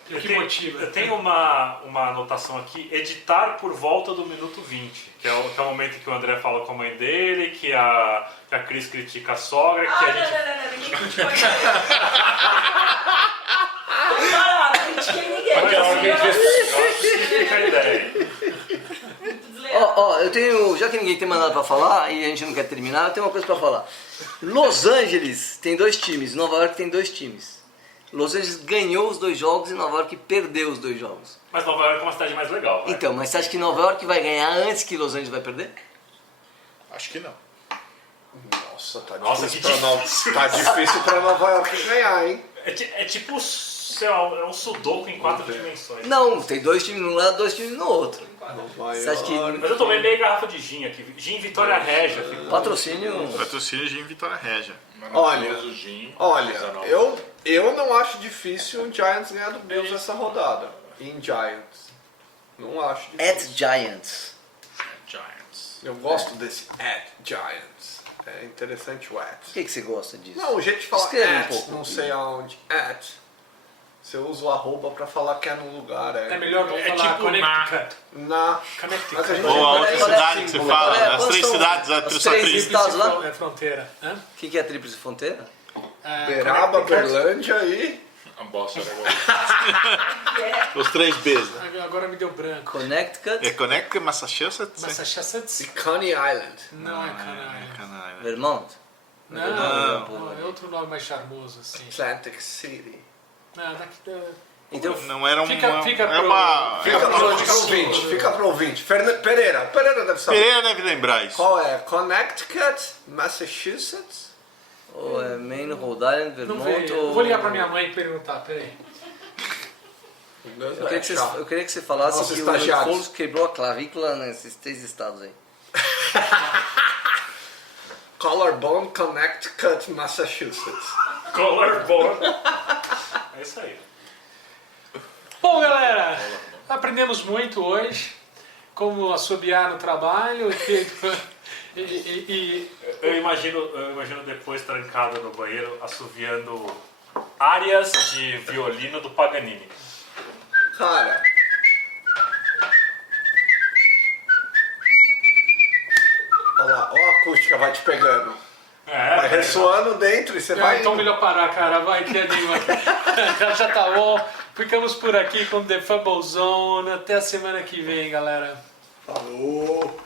E o que motiva. Eu tenho uma anotação aqui, editar por volta do minuto 20, que é o momento em que o André fala com a mãe dele, que a Cris critica a sogra, que a gente... Não, ninguém criticou ninguém. Não, não critiquei ninguém. Mas eu assim, eu acho que fica a ideia. muito desleal. Eu tenho, já que ninguém tem mais nada pra falar e a gente não quer terminar, eu tenho uma coisa pra falar. Los Angeles tem 2 times, Nova York tem 2 times. Los Angeles ganhou os 2 jogos e Nova York perdeu os 2 jogos. Mas Nova York é uma cidade mais legal, vai. Então, mas você acha que Nova York vai ganhar antes que Los Angeles vai perder? Acho que não. Nossa, tá Nossa, difícil, que tá difícil pra Nova York ganhar, hein? É tipo, sei lá, é um sudoku em 4 dimensões. Não, tem 2 times num lado, 2 times no outro. Nova Você acha que York. Mas eu tomei meia garrafa de gin aqui. Gin Vitória Régia. Filho. patrocínio... Patrocínio de Vitória Régia. Maravilhoso gin, Olha, artesanal. eu não acho difícil o Giants ganhar do Bills essa rodada. Em Giants. Não acho At difícil. Giants. Giants. Eu gosto desse at Giants. É interessante o at. Por que você gosta disso? Não, o jeito de falar Escreve um at, pouco. não sei aonde. At. Você usa o arroba pra falar que é no lugar. É melhor não É falar tipo Connecticut. Na. Connecticut. Mas a gente- Ou a outra Qual é a cidade que você símbolo? fala, Qual é? as Quais 3 são cidades, a os só três 3. estados lá? É fronteira. Hã? O que é a Tríplice Fronteira? Beraba, Connecticut. Berlândia e. A bosta agora. Os 3 Bs, né? Agora me deu branco. Connecticut, É Connecticut, Massachusetts? Massachusetts? e Coney Island. Não é Canadá. Caralho. Vermont. Não, é outro nome mais charmoso, assim. Atlantic City. Não, daqui... Então, Não era Fica é pro- uma... Fica pro ouvinte, fica pro ouvinte. Pereira deve saber. Pereira deve lembrar isso. Qual é? Connecticut, Massachusetts? ou é Maine, Rhode Island, Não Vermont veio. ou... Vou ligar pra minha mãe e perguntar, peraí. Eu queria que você falasse Nossos que o estagiários. Foles quebrou a clavícula nesses 3 estados aí. Collarbone, Connecticut, Massachusetts. Collarbone. É isso aí. Bom, galera, aprendemos muito hoje. Como assobiar no trabalho e Eu imagino depois trancado no banheiro, assoviando áreas de violino do Paganini. Cara. Olha lá, ó a acústica vai te pegando. Vai ressoando dentro e você vai. então melhor parar, cara. Vai, que anima. Já tá bom. Ficamos por aqui com The Fumble Zone. Até a semana que vem, galera. Falou!